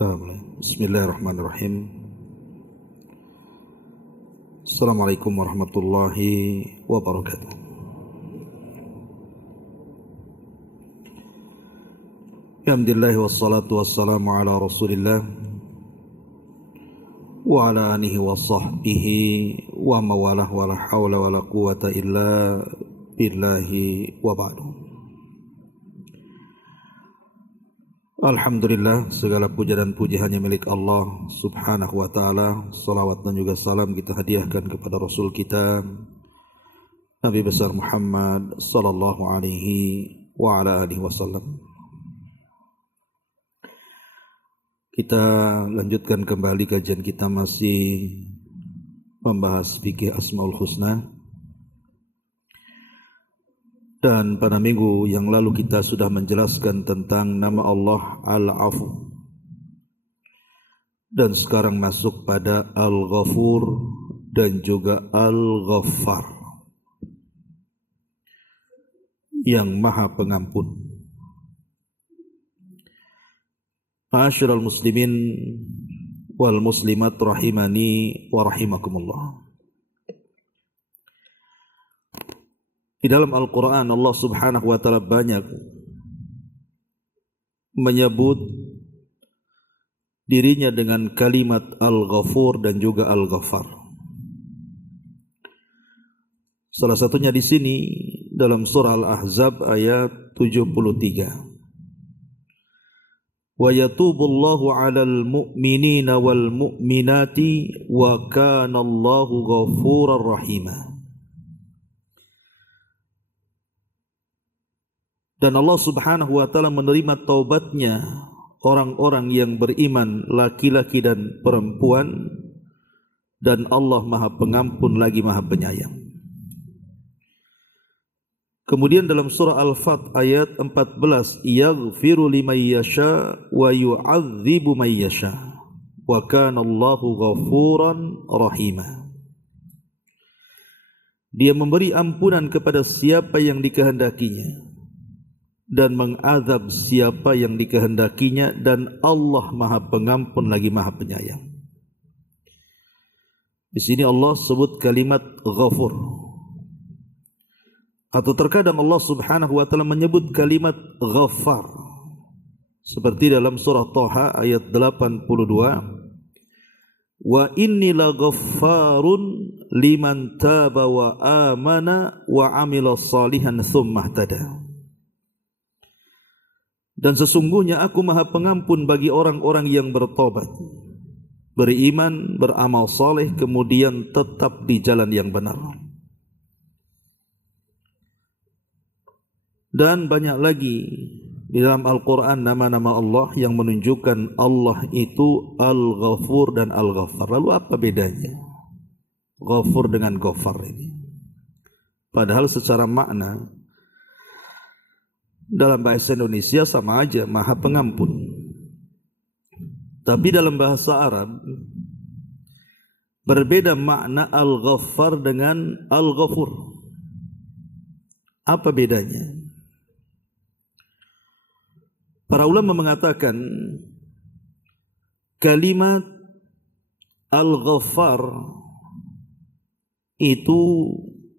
Bismillahirrahmanirrahim. Assalamualaikum warahmatullahi wabarakatuh. Alhamdulillah wassalatu wassalamu ala Rasulillah wa ala alihi wa sahbihi wa mawalah wa la hawla wa la quwata illa billahi wa ba'du. Alhamdulillah, segala puja dan puji hanya milik Allah subhanahu wa ta'ala. Salawat dan juga salam kita hadiahkan kepada Rasul kita Nabi besar Muhammad sallallahu alaihi wa ala alihi wasallam. Kita lanjutkan kembali kajian kita, masih membahas fikih Asmaul Husna. Dan pada minggu yang lalu kita sudah menjelaskan tentang nama Allah Al-Afu. Dan sekarang masuk pada Al-Ghafur dan juga Al-Ghaffar, yang Maha Pengampun. Ma'asyiral muslimin wal muslimat rahimani wa rahimakumullah. Di dalam Al-Quran Allah subhanahu wa ta'ala banyak menyebut dirinya dengan kalimat Al-Ghafur dan juga Al-Ghaffar. Salah satunya di sini dalam surah Al-Ahzab ayat 73. Wa yatubullahu 'alal mu'minina wal mu'minati wa kana Allahu ghafurar rahima. Dan Allah subhanahu wa ta'ala menerima taubatnya orang-orang yang beriman, laki-laki dan perempuan, dan Allah Maha Pengampun lagi Maha Penyayang. Kemudian dalam surah Al-Fat ayat 14, yaghfiru liman yasha wa yu'adzibu man yasha wa kana Allahu ghafuran rahima. Dia memberi ampunan kepada siapa yang dikehendakinya dan mengazab siapa yang dikehendakinya, dan Allah Maha Pengampun lagi Maha Penyayang. Di sini Allah sebut kalimat Ghafur, atau terkadang Allah subhanahu wa ta'ala menyebut kalimat Ghaffar, seperti dalam surah Thaha ayat 82, wa inni la ghaffarun liman taba wa amana wa amila salihan thumma ihtada. Dan sesungguhnya aku Maha Pengampun bagi orang-orang yang bertobat, beriman, beramal saleh, kemudian tetap di jalan yang benar. Dan banyak lagi di dalam Al-Quran nama-nama Allah yang menunjukkan Allah itu Al-Ghafur dan Al-Ghaffar. Lalu apa bedanya Ghafur dengan Ghaffar ini? Padahal secara makna dalam bahasa Indonesia sama aja, Maha Pengampun. Tapi dalam bahasa Arab berbeda makna Al-Ghaffar dengan Al-Ghafur. Apa bedanya? Para ulama mengatakan kalimat Al-Ghaffar itu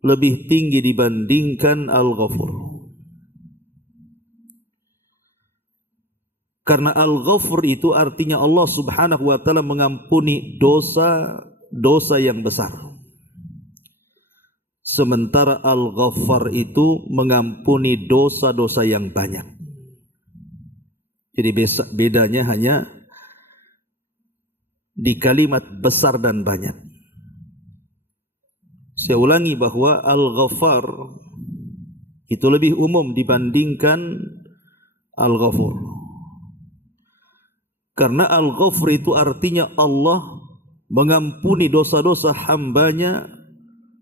lebih tinggi dibandingkan Al-Ghafur. Karena Al-Ghafur itu artinya Allah subhanahu wa ta'ala mengampuni dosa yang besar. Sementara Al-Ghaffar itu mengampuni dosa-dosa yang banyak. Jadi bedanya hanya di kalimat besar dan banyak. Saya ulangi bahwa Al-Ghaffar itu lebih umum dibandingkan Al-Ghafur. Karena Al-Ghafur itu artinya Allah mengampuni dosa-dosa hambanya,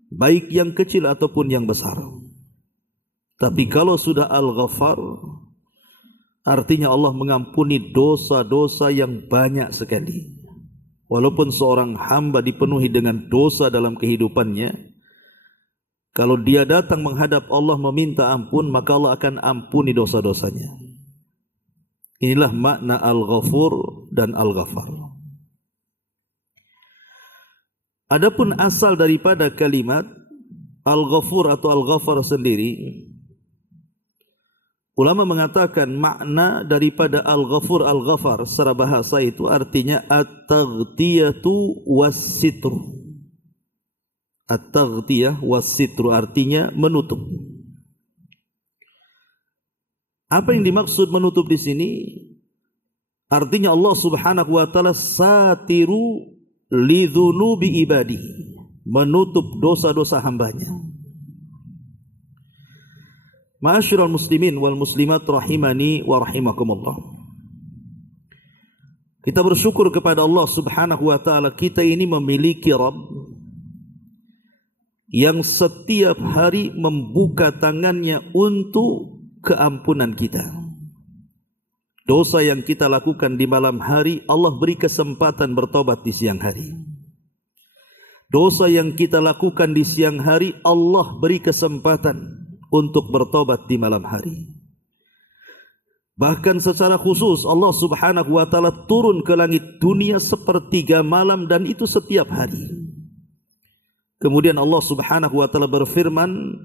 baik yang kecil ataupun yang besar. Tapi kalau sudah Al-Ghaffar, artinya Allah mengampuni dosa-dosa yang banyak sekali. Walaupun seorang hamba dipenuhi dengan dosa dalam kehidupannya, kalau dia datang menghadap Allah meminta ampun, maka Allah akan ampuni dosa-dosanya. Inilah makna Al-Ghafur dan Al-Ghafar. Adapun asal daripada kalimat Al-Ghafur atau Al-Ghafar sendiri, ulama mengatakan makna daripada Al-Ghafur, Al-Ghafar secara bahasa itu artinya at-taghtiyatu was-sitru. At-taghtiyah was-sitru artinya menutup. Apa yang dimaksud menutup di sini? Artinya Allah Subhanahu wa taala satiru lidzunubi ibadi, menutup dosa-dosa hambanya. Ma'asyiral muslimin wal muslimat rahimani wa rahimakumullah. Kita bersyukur kepada Allah Subhanahu wa taala, kita ini memiliki Rabb yang setiap hari membuka tangannya untuk keampunan kita. Dosa yang kita lakukan di malam hari, Allah beri kesempatan bertobat di siang hari. Dosa yang kita lakukan di siang hari, Allah beri kesempatan untuk bertobat di malam hari. Bahkan secara khusus Allah Subhanahu wa taala turun ke langit dunia sepertiga malam, dan itu setiap hari. Kemudian Allah Subhanahu wa taala berfirman,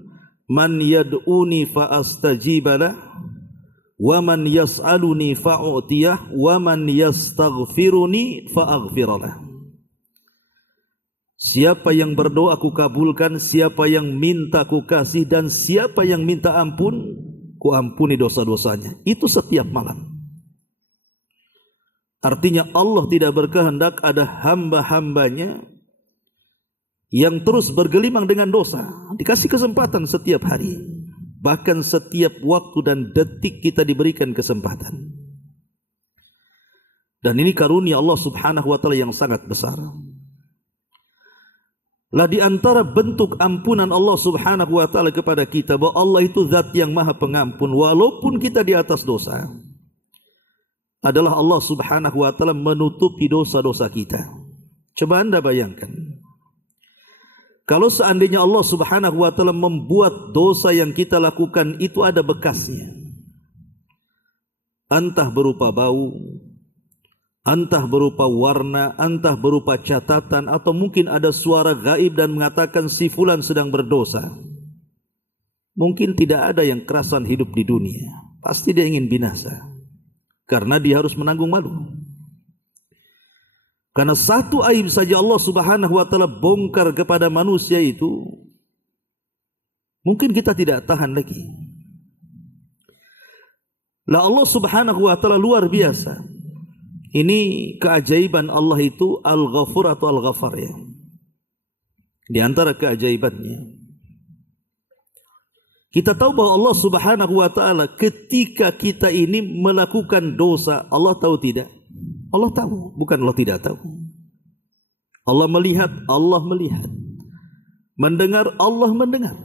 "Man yad'uni fa astajibalah, wa man yas'aluni fa u'tiyah, wa man yastaghfiruni fa aghfiralah." Siapa yang berdoa aku kabulkan, siapa yang minta aku kasih, dan siapa yang minta ampun, ku ampuni dosa-dosanya. Itu setiap malam. Artinya Allah tidak berkehendak ada hamba-hambanya yang terus bergelimang dengan dosa. Dikasih kesempatan setiap hari. Bahkan setiap waktu dan detik kita diberikan kesempatan. Dan ini karunia Allah Subhanahu wa taala yang sangat besar. Lah di antara bentuk ampunan Allah Subhanahu wa taala kepada kita, bahwa Allah itu zat yang maha pengampun walaupun kita di atas dosa, adalah Allah Subhanahu wa taala menutupi dosa-dosa kita. Coba Anda bayangkan, kalau seandainya Allah Subhanahu wa taala membuat dosa yang kita lakukan itu ada bekasnya, entah berupa bau, entah berupa warna, entah berupa catatan, atau mungkin ada suara gaib dan mengatakan si fulan sedang berdosa, mungkin tidak ada yang kerasan hidup di dunia. Pasti dia ingin binasa, karena dia harus menanggung malu. Karena satu aib saja Allah Subhanahu wa taala bongkar kepada manusia itu, mungkin kita tidak tahan lagi. Lah Allah Subhanahu wa taala luar biasa. Ini keajaiban Allah itu Al-Ghafur atau Al-Ghafar ya. Di antara keajaibannya, kita tahu bahwa Allah Subhanahu wa taala ketika kita ini melakukan dosa, Allah tahu tidak? Allah tahu, bukan Allah tidak tahu. Allah melihat, Allah melihat. Mendengar, Allah mendengar.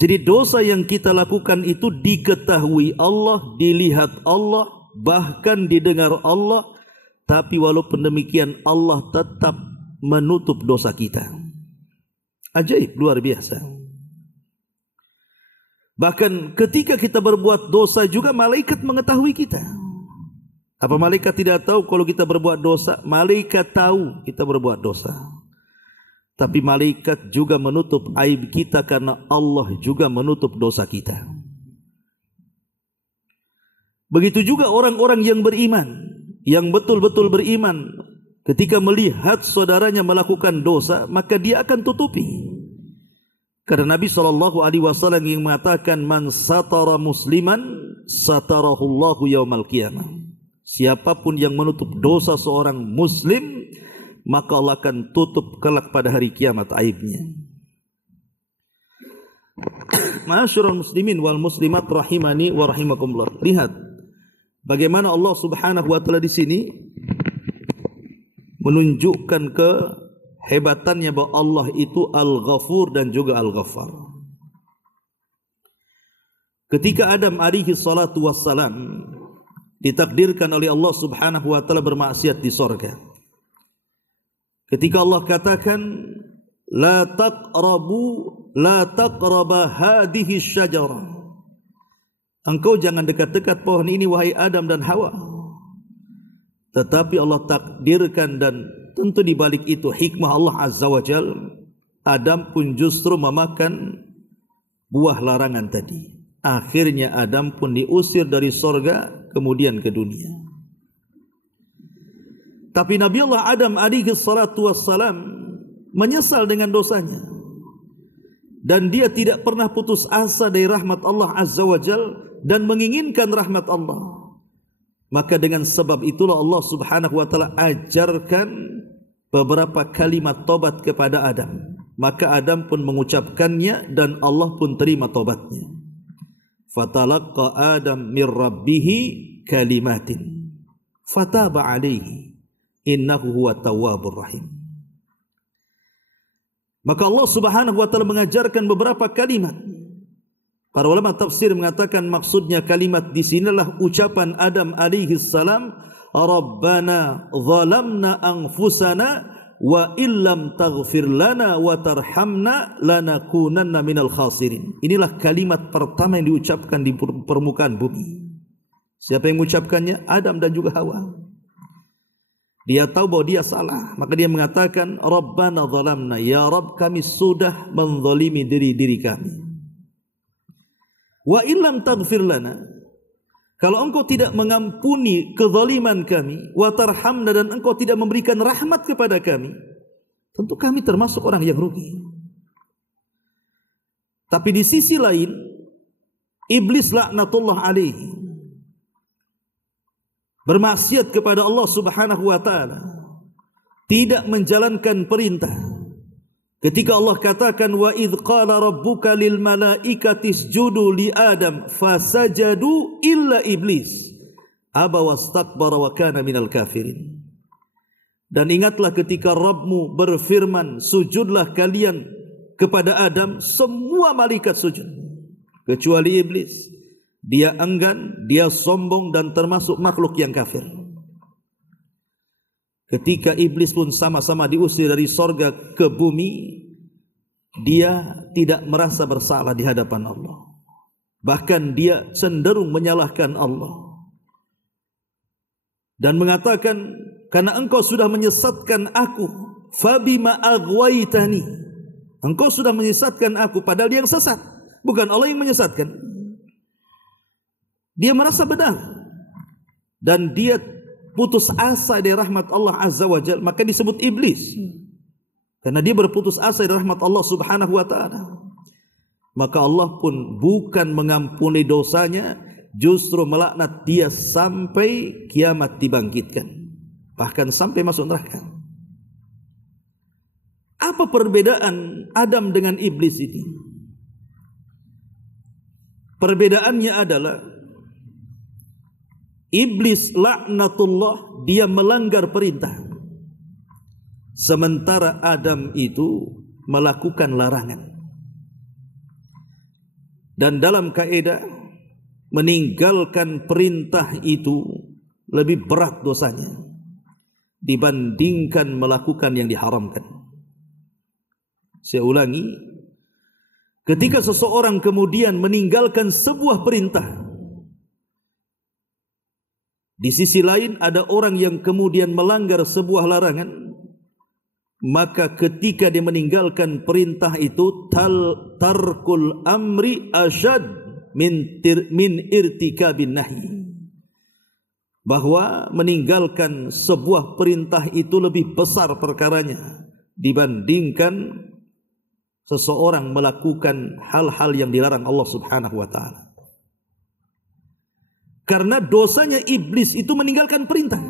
Jadi dosa yang kita lakukan itu diketahui Allah, dilihat Allah, bahkan didengar Allah. Tapi walaupun demikian Allah tetap menutup dosa kita. Ajaib, luar biasa. Bahkan ketika kita berbuat dosa juga malaikat mengetahui kita. Apa malaikat tidak tahu kalau kita berbuat dosa? Malaikat tahu kita berbuat dosa. Tapi malaikat juga menutup aib kita karena Allah juga menutup dosa kita. Begitu juga orang-orang yang beriman, yang betul-betul beriman, ketika melihat saudaranya melakukan dosa, maka dia akan tutupi. Karena Nabi SAW yang mengatakan, "Man satara musliman satarahullahu yaumal qiyamah." Siapapun yang menutup dosa seorang muslim, maka Allah akan tutup kelak pada hari kiamat aibnya. Ma'asyiral muslimin wal muslimat rahimani wa rahimakumullah. Lihat bagaimana Allah Subhanahu wa taala di sini menunjukkan kehebatannya bahwa Allah itu Al-Ghafur dan juga Al-Ghaffar. Ketika Adam alaihi salatu wassalam ditakdirkan oleh Allah Subhanahu wa taala bermaksiat di sorga, ketika Allah katakan la taqraba hadhihi syajarah, engkau jangan dekat-dekat pohon ini wahai Adam dan Hawa. Tetapi Allah takdirkan dan tentu di balik itu hikmah Allah Azza wa Jal, Adam pun justru memakan buah larangan tadi. Akhirnya Adam pun diusir dari sorga kemudian ke dunia. Tapi Nabi Allah Adam alaihi salatu wassalam menyesal dengan dosanya. Dan dia tidak pernah putus asa dari rahmat Allah Azza wa Jal dan menginginkan rahmat Allah. Maka dengan sebab itulah Allah Subhanahu wa taala ajarkan beberapa kalimat tobat kepada Adam. Maka Adam pun mengucapkannya dan Allah pun terima tobatnya. Fatalaqqa Adam min rabbih kalimatin fataba alaihi innahu huwa tawwabur rahim. Maka Allah Subhanahu wa taala mengajarkan beberapa kalimat. Para ulama tafsir mengatakan maksudnya kalimat di sinilah ucapan Adam alaihi salam, Rabbana zalamna anfusana wa illam taghfir lana wa tarhamna lanakunanna minal khasirin. Inilah kalimat pertama yang diucapkan di permukaan bumi. Siapa yang mengucapkannya? Adam dan juga Hawa. Dia tahu bahwa dia salah, maka dia mengatakan Rabbana zalamna, ya Rabb kami sudah menzalimi diri kami. Wa illam taghfir lana, kalau engkau tidak mengampuni kezaliman kami, wa tarhamna, dan engkau tidak memberikan rahmat kepada kami, tentu kami termasuk orang yang rugi. Tapi di sisi lain, iblis laknatullah alaihi bermaksiat kepada Allah Subhanahu wa taala, tidak menjalankan perintah. Ketika Allah katakan wa idz qala rabbuka lil malaikati isjudu li Adam fasajadu illa iblis aba wastakbara wa kana minal kafirin. Dan ingatlah ketika Rabbmu berfirman, sujudlah kalian kepada Adam, semua malaikat sujud kecuali iblis. Dia enggan, dia sombong dan termasuk makhluk yang kafir. Ketika iblis pun sama-sama diusir dari sorga ke bumi, dia tidak merasa bersalah di hadapan Allah. Bahkan dia cenderung menyalahkan Allah. Dan mengatakan, karena engkau sudah menyesatkan aku, fabima aghwaytani. Engkau sudah menyesatkan aku, padahal dia yang sesat, bukan Allah yang menyesatkan. Dia merasa benar. Dan dia putus asa dari rahmat Allah Azza wa Jalla, maka disebut iblis. Karena dia berputus asa dari rahmat Allah Subhanahu wa taala. Maka Allah pun bukan mengampuni dosanya, justru melaknat dia sampai kiamat dibangkitkan, bahkan sampai masuk neraka. Apa perbedaan Adam dengan iblis ini? Perbedaannya adalah iblis laknatullah, dia melanggar perintah, sementara Adam itu melakukan larangan. Dan dalam kaidah, meninggalkan perintah itu lebih berat dosanya dibandingkan melakukan yang diharamkan. Saya ulangi, ketika seseorang kemudian meninggalkan sebuah perintah, di sisi lain ada orang yang kemudian melanggar sebuah larangan, maka ketika dia meninggalkan perintah itu, tarkul amri asyad min irtikabin nahi, bahwa meninggalkan sebuah perintah itu lebih besar perkaranya dibandingkan seseorang melakukan hal-hal yang dilarang Allah Subhanahu wa taala. Karena dosanya iblis itu meninggalkan perintah.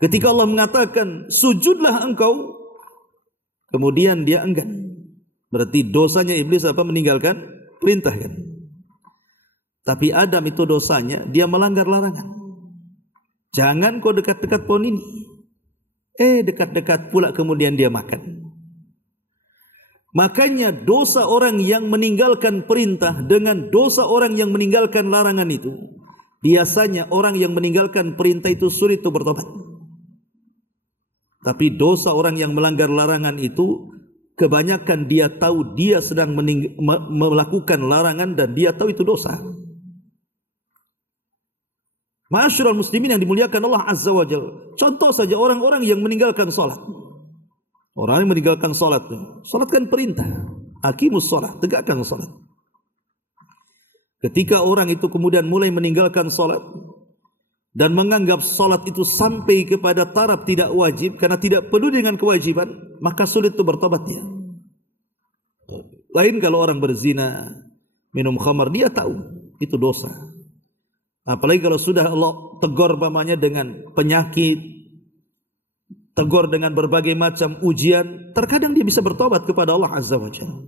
Ketika Allah mengatakan sujudlah engkau, kemudian dia enggan, berarti dosanya iblis apa? Meninggalkan perintah kan. Tapi Adam itu dosanya dia melanggar larangan. Jangan kau dekat-dekat pohon ini. Dekat-dekat pula kemudian dia makan. Makanya dosa orang yang meninggalkan perintah dengan dosa orang yang meninggalkan larangan itu, biasanya orang yang meninggalkan perintah itu sulit untuk bertobat. Tapi dosa orang yang melanggar larangan itu, kebanyakan dia tahu dia sedang melakukan larangan dan dia tahu itu dosa. Ma'asyiral muslimin yang dimuliakan Allah Azza wa Jalla. Contoh saja orang-orang yang meninggalkan salat. Orang yang meninggalkan salat. Salat kan perintah. Aqimus salat, tegakkan salat. Ketika orang itu kemudian mulai meninggalkan salat dan menganggap salat itu sampai kepada taraf tidak wajib karena tidak perlu dengan kewajiban, maka sulit itu bertobat dia. Lain kalau orang berzina, minum khamar, dia tahu itu dosa. Apalagi kalau sudah Allah tegur umpamanya dengan penyakit, tegur dengan berbagai macam ujian, terkadang dia bisa bertobat kepada Allah Azza wa Jalla.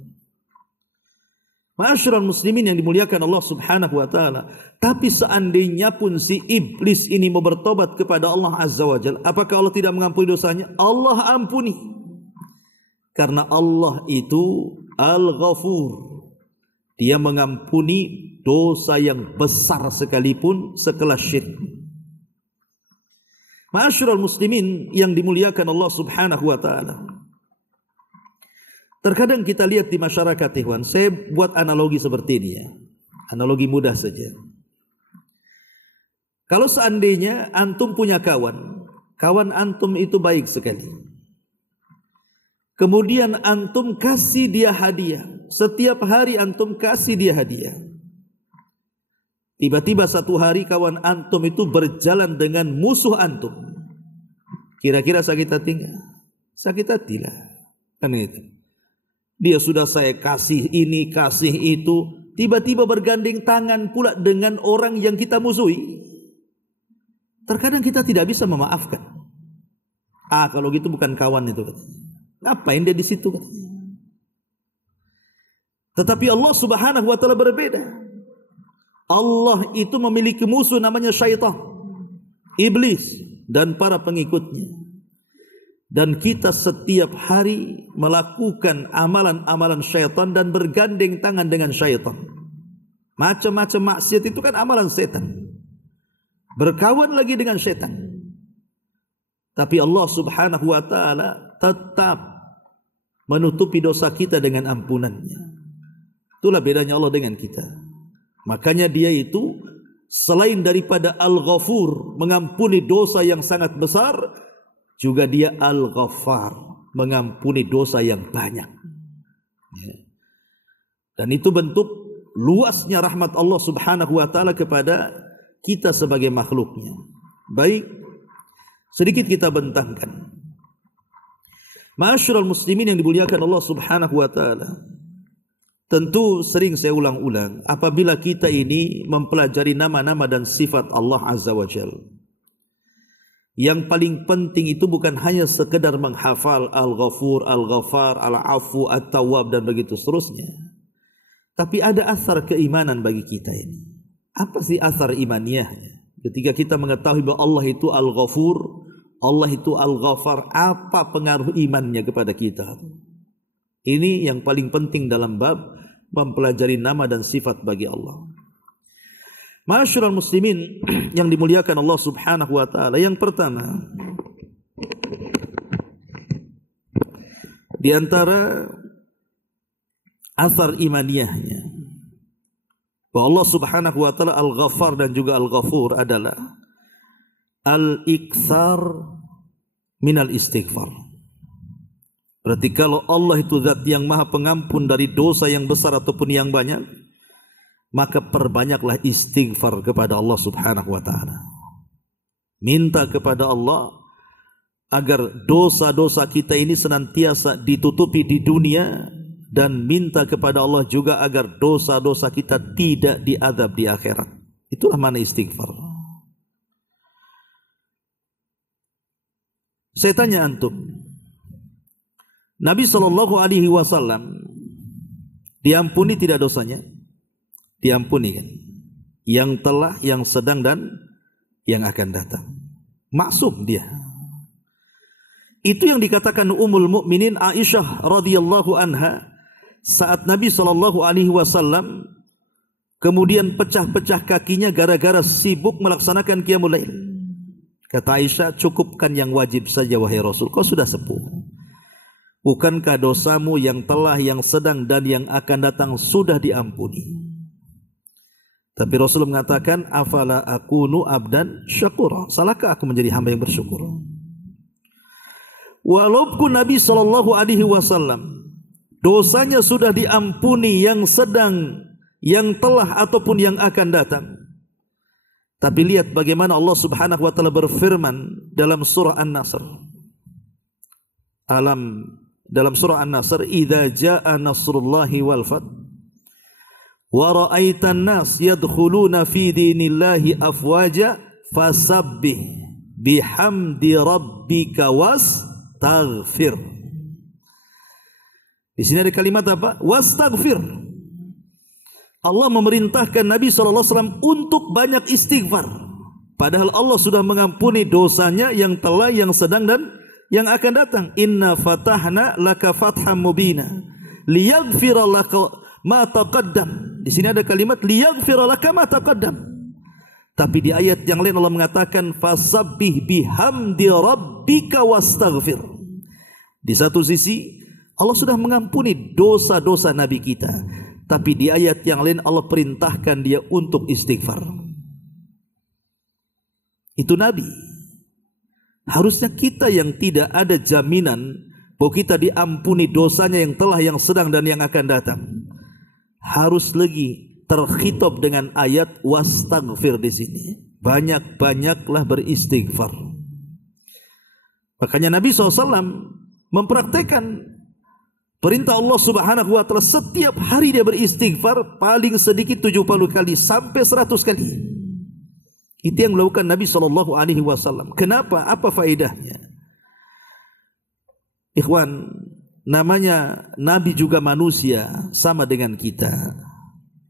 Ma'asyiral muslimin yang dimuliakan Allah Subhanahu wa taala. Tapi seandainya pun si iblis ini mau bertobat kepada Allah Azza wa Jalla, apakah Allah tidak mengampuni dosanya? Allah ampuni. Karena Allah itu Al-Ghafur. Dia mengampuni dosa yang besar sekalipun sekelas syirik. Ma'asyiral muslimin yang dimuliakan Allah Subhanahu wa taala. Terkadang kita lihat di masyarakat, ikhwan, saya buat analogi seperti ini ya. Analogi mudah saja. Kalau seandainya antum punya kawan, kawan antum itu baik sekali. Kemudian antum kasih dia hadiah. Setiap hari antum kasih dia hadiah. Tiba-tiba satu hari kawan antum itu berjalan dengan musuh antum. Kira-kira sakit hati enggak? Sakit hati lah. Kan itu. Dia sudah saya kasih ini, kasih itu, tiba-tiba bergandeng tangan pula dengan orang yang kita musuhi. Terkadang kita tidak bisa memaafkan. Kalau gitu bukan kawan itu. Ngapain dia di situ? Tetapi Allah Subhanahu wa taala berbeda. Allah itu memiliki musuh namanya syaitan, iblis dan para pengikutnya. Dan kita setiap hari melakukan amalan-amalan syaitan dan bergandeng tangan dengan syaitan. Macam-macam maksiat itu kan amalan setan. Berkawan lagi dengan syaitan. Tapi Allah Subhanahu wa taala tetap menutupi dosa kita dengan ampunannya. Itulah bedanya Allah dengan kita. Makanya dia itu selain daripada Al-Ghafur, mengampuni dosa yang sangat besar, juga dia Al-Ghaffar, mengampuni dosa yang banyak. Dan itu bentuk luasnya rahmat Allah Subhanahu wa taala kepada kita sebagai makhluknya. Baik, sedikit kita bentangkan. Ma'asyiral muslimin yang dimuliakan Allah Subhanahu wa taala. Tentu sering saya ulang-ulang, apabila kita ini mempelajari nama-nama dan sifat Allah Azza wa Jalla, yang paling penting itu bukan hanya sekedar menghafal Al-Ghafur, Al-Ghaffar, Al-Afu, At-Tawwab dan begitu seterusnya. Tapi ada asar keimanan bagi kita ini. Apa sih asar imaniyahnya? Ketika kita mengetahui bahwa Allah itu Al-Ghafur, Allah itu Al-Ghaffar, apa pengaruh imannya kepada kita? Ini yang paling penting dalam bab mempelajari nama dan sifat bagi Allah. Ma'asyiral muslimin yang dimuliakan Allah Subhanahu wa taala. Yang pertama, di antara asar imaniyahnya bahwa Allah Subhanahu wa taala Al-Ghaffar dan juga Al-Ghafur adalah al-iktsar minal istighfar. Berarti kalau Allah itu zat yang maha pengampun dari dosa yang besar ataupun yang banyak, maka perbanyaklah istighfar kepada Allah Subhanahu wa taala. Minta kepada Allah agar dosa-dosa kita ini senantiasa ditutupi di dunia, dan minta kepada Allah juga agar dosa-dosa kita tidak diazab di akhirat. Itulah makna istighfar. Saya tanya antum, Nabi SAW diampuni tidak dosanya? Diampuni kan? Yang telah, yang sedang dan yang akan datang. Maksum dia. Itu yang dikatakan Ummul Mukminin Aisyah radhiyallahu anha saat Nabi SAW kemudian pecah-pecah kakinya gara-gara sibuk melaksanakan qiyamul lail. Kata Aisyah, cukupkan yang wajib saja wahai Rasul, kau sudah sepuh. Bukankah dosamu yang telah, yang sedang dan yang akan datang sudah diampuni? Tapi Rasul mengatakan, afala akunu abdan syakura. Salahkah aku menjadi hamba yang bersyukur? Walaupun Nabi SAW dosanya sudah diampuni, yang sedang, yang telah ataupun yang akan datang. Tapi lihat bagaimana Allah Subhanahu wa taala berfirman dalam surah An-Nasr. Dalam surah An-Nasr, idza jaa nasrullahi wal fath wa ra'aitan nas yadkhuluna fi dinillahi afwaja fasabbih bihamdi rabbika wastaghfir. Di sini ada kalimat apa? Wastaghfir. Allah memerintahkan Nabi SAW untuk banyak istighfar. Padahal Allah sudah mengampuni dosanya yang telah, yang sedang dan yang akan datang. Inna fatahna laka fatham mubina liyaghfira laka ma taqaddam. Di sini ada kalimat liyaghfira laka ma taqaddam. Tapi di ayat yang lain Allah mengatakan fasabbih bihamdi rabbika wastaghfir. Di satu sisi Allah sudah mengampuni dosa-dosa Nabi kita, tapi di ayat yang lain Allah perintahkan dia untuk istighfar. Itu Nabi. Harusnya kita yang tidak ada jaminan bahwa kita diampuni dosanya yang telah, yang sedang dan yang akan datang, harus lagi terkhitab dengan ayat wastaghfir di sini. Banyak-banyaklah beristighfar. Makanya Nabi SAW mempraktekkan perintah Allah Subhanahu wa taala, setiap hari dia beristighfar paling sedikit 70 kali sampai 100 kali. Itu yang dilakukan Nabi SAW. Kenapa? Apa faedahnya? Ikhwan, namanya Nabi juga manusia, sama dengan kita.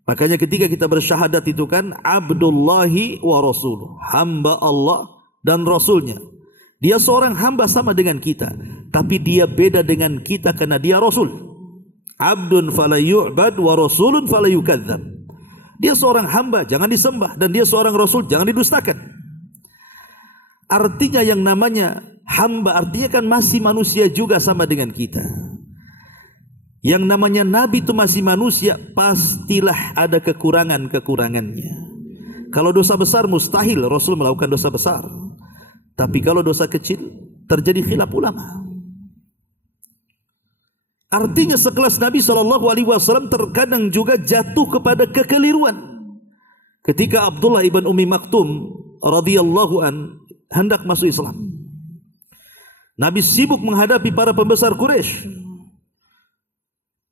Makanya ketika kita bersyahadat itu kan Abdullahi wa Rasuluh, hamba Allah dan Rasulnya. Dia seorang hamba sama dengan kita, tapi dia beda dengan kita karena dia Rasul. Abdun fala yu'bad wa Rasulun fala yukadzab. Dia seorang hamba, jangan disembah, dan dia seorang Rasul, jangan didustakan. Artinya yang namanya hamba, artinya kan masih manusia juga sama dengan kita. Yang namanya Nabi itu masih manusia, pastilah ada kekurangan-kekurangannya. Kalau dosa besar mustahil Rasul melakukan dosa besar. Tapi kalau dosa kecil terjadi khilaf ulama. Artinya sekelas Nabi SAW terkadang juga jatuh kepada kekeliruan. Ketika Abdullah ibn Ummi Maktum radhiyallahu an hendak masuk Islam, Nabi sibuk menghadapi para pembesar Quraisy.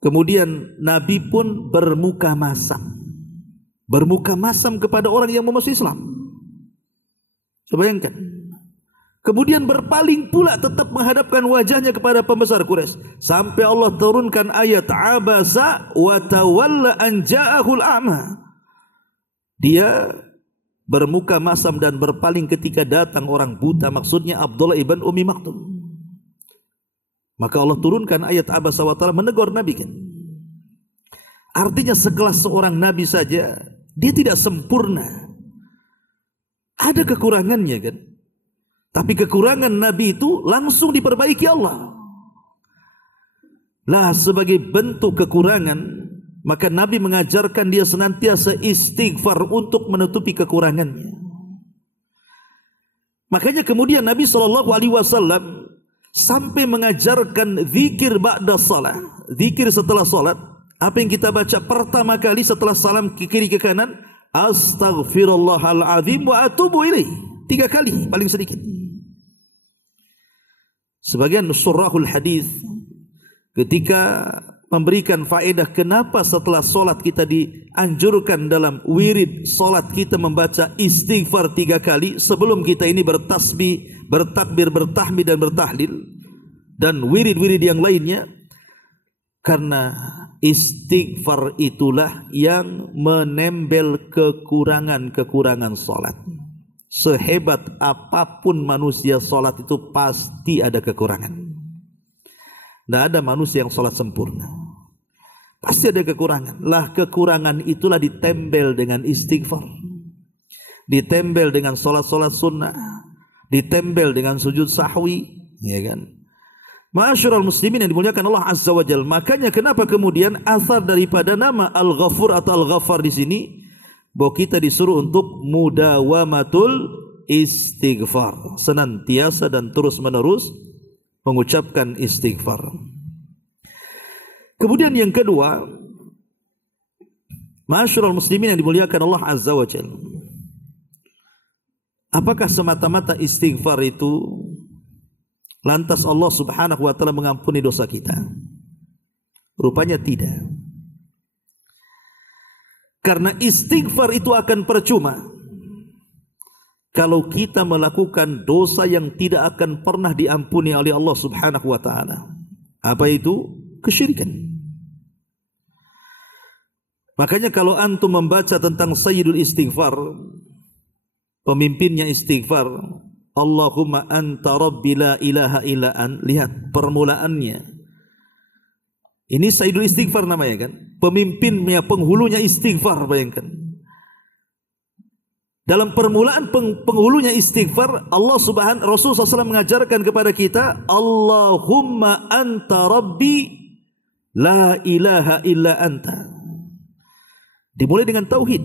Kemudian Nabi pun bermuka masam kepada orang yang mau masuk Islam. Coba bayangkan. Kemudian berpaling pula, tetap menghadapkan wajahnya kepada pembesar Quraisy, sampai Allah turunkan ayat abasa wa tawalla an ja'ahul a'ma. Dia bermuka masam dan berpaling ketika datang orang buta, maksudnya Abdullah ibn Ummi Maktum. Maka Allah turunkan ayat abasa wa tawalla menegur Nabi kan. Artinya sekelas seorang Nabi saja dia tidak sempurna. Ada kekurangannya kan. Tapi kekurangan Nabi itu langsung diperbaiki Allah. Lah sebagai bentuk kekurangan, maka Nabi mengajarkan dia senantiasa istighfar untuk menutupi kekurangannya. Makanya kemudian Nabi SAW sampai mengajarkan zikir ba'da salat, zikir setelah salat. Apa yang kita baca pertama kali setelah salam ke kiri ke kanan? Astaghfirullahaladzim wa atubu ilaih. 3 kali paling sedikit. Sebagian surahul hadis ketika memberikan faedah kenapa setelah solat kita dianjurkan dalam wirid solat kita membaca istighfar 3 kali sebelum kita ini bertasbih, bertakbir, bertahmid dan bertahlil dan wirid-wirid yang lainnya, karena istighfar itulah yang menembel kekurangan-kekurangan solat. Sehebat apapun manusia solat itu pasti ada kekurangan. Tidak ada manusia yang solat sempurna. Pasti ada kekurangan. Lah kekurangan itulah ditempel dengan istighfar. Ditempel dengan solat-solat sunnah. Ditempel dengan sujud sahwi. Ya kan? Ma'asyiral muslimin yang dimuliakan Allah Azza wa Jalla. Makanya kenapa kemudian asar daripada nama Al-Ghafur atau Al-Ghaffar di sini bahwa kita disuruh untuk mudawamatul istighfar, senantiasa dan terus-menerus mengucapkan istighfar. Kemudian yang kedua, ma'asyiral muslimin yang dimuliakan Allah Azza wa Jalla, apakah semata-mata istighfar itu lantas Allah Subhanahu wa taala mengampuni dosa kita? Rupanya tidak. Karena istighfar itu akan percuma kalau kita melakukan dosa yang tidak akan pernah diampuni oleh Allah Subhanahu wa taala. Apa itu? Kesyirikan. Makanya kalau antum membaca tentang Sayyidul Istighfar, pemimpinnya istighfar, Allahumma anta rabbi la ilaha illa an, lihat permulaannya. Ini Sayyidul Istighfar namanya kan, pemimpinnya, penghulunya istighfar, bayangkan. Dalam permulaan penghulunya istighfar, Rasul SAW mengajarkan kepada kita, Allahumma anta rabbi la ilaha illa anta. Dimulai dengan tauhid.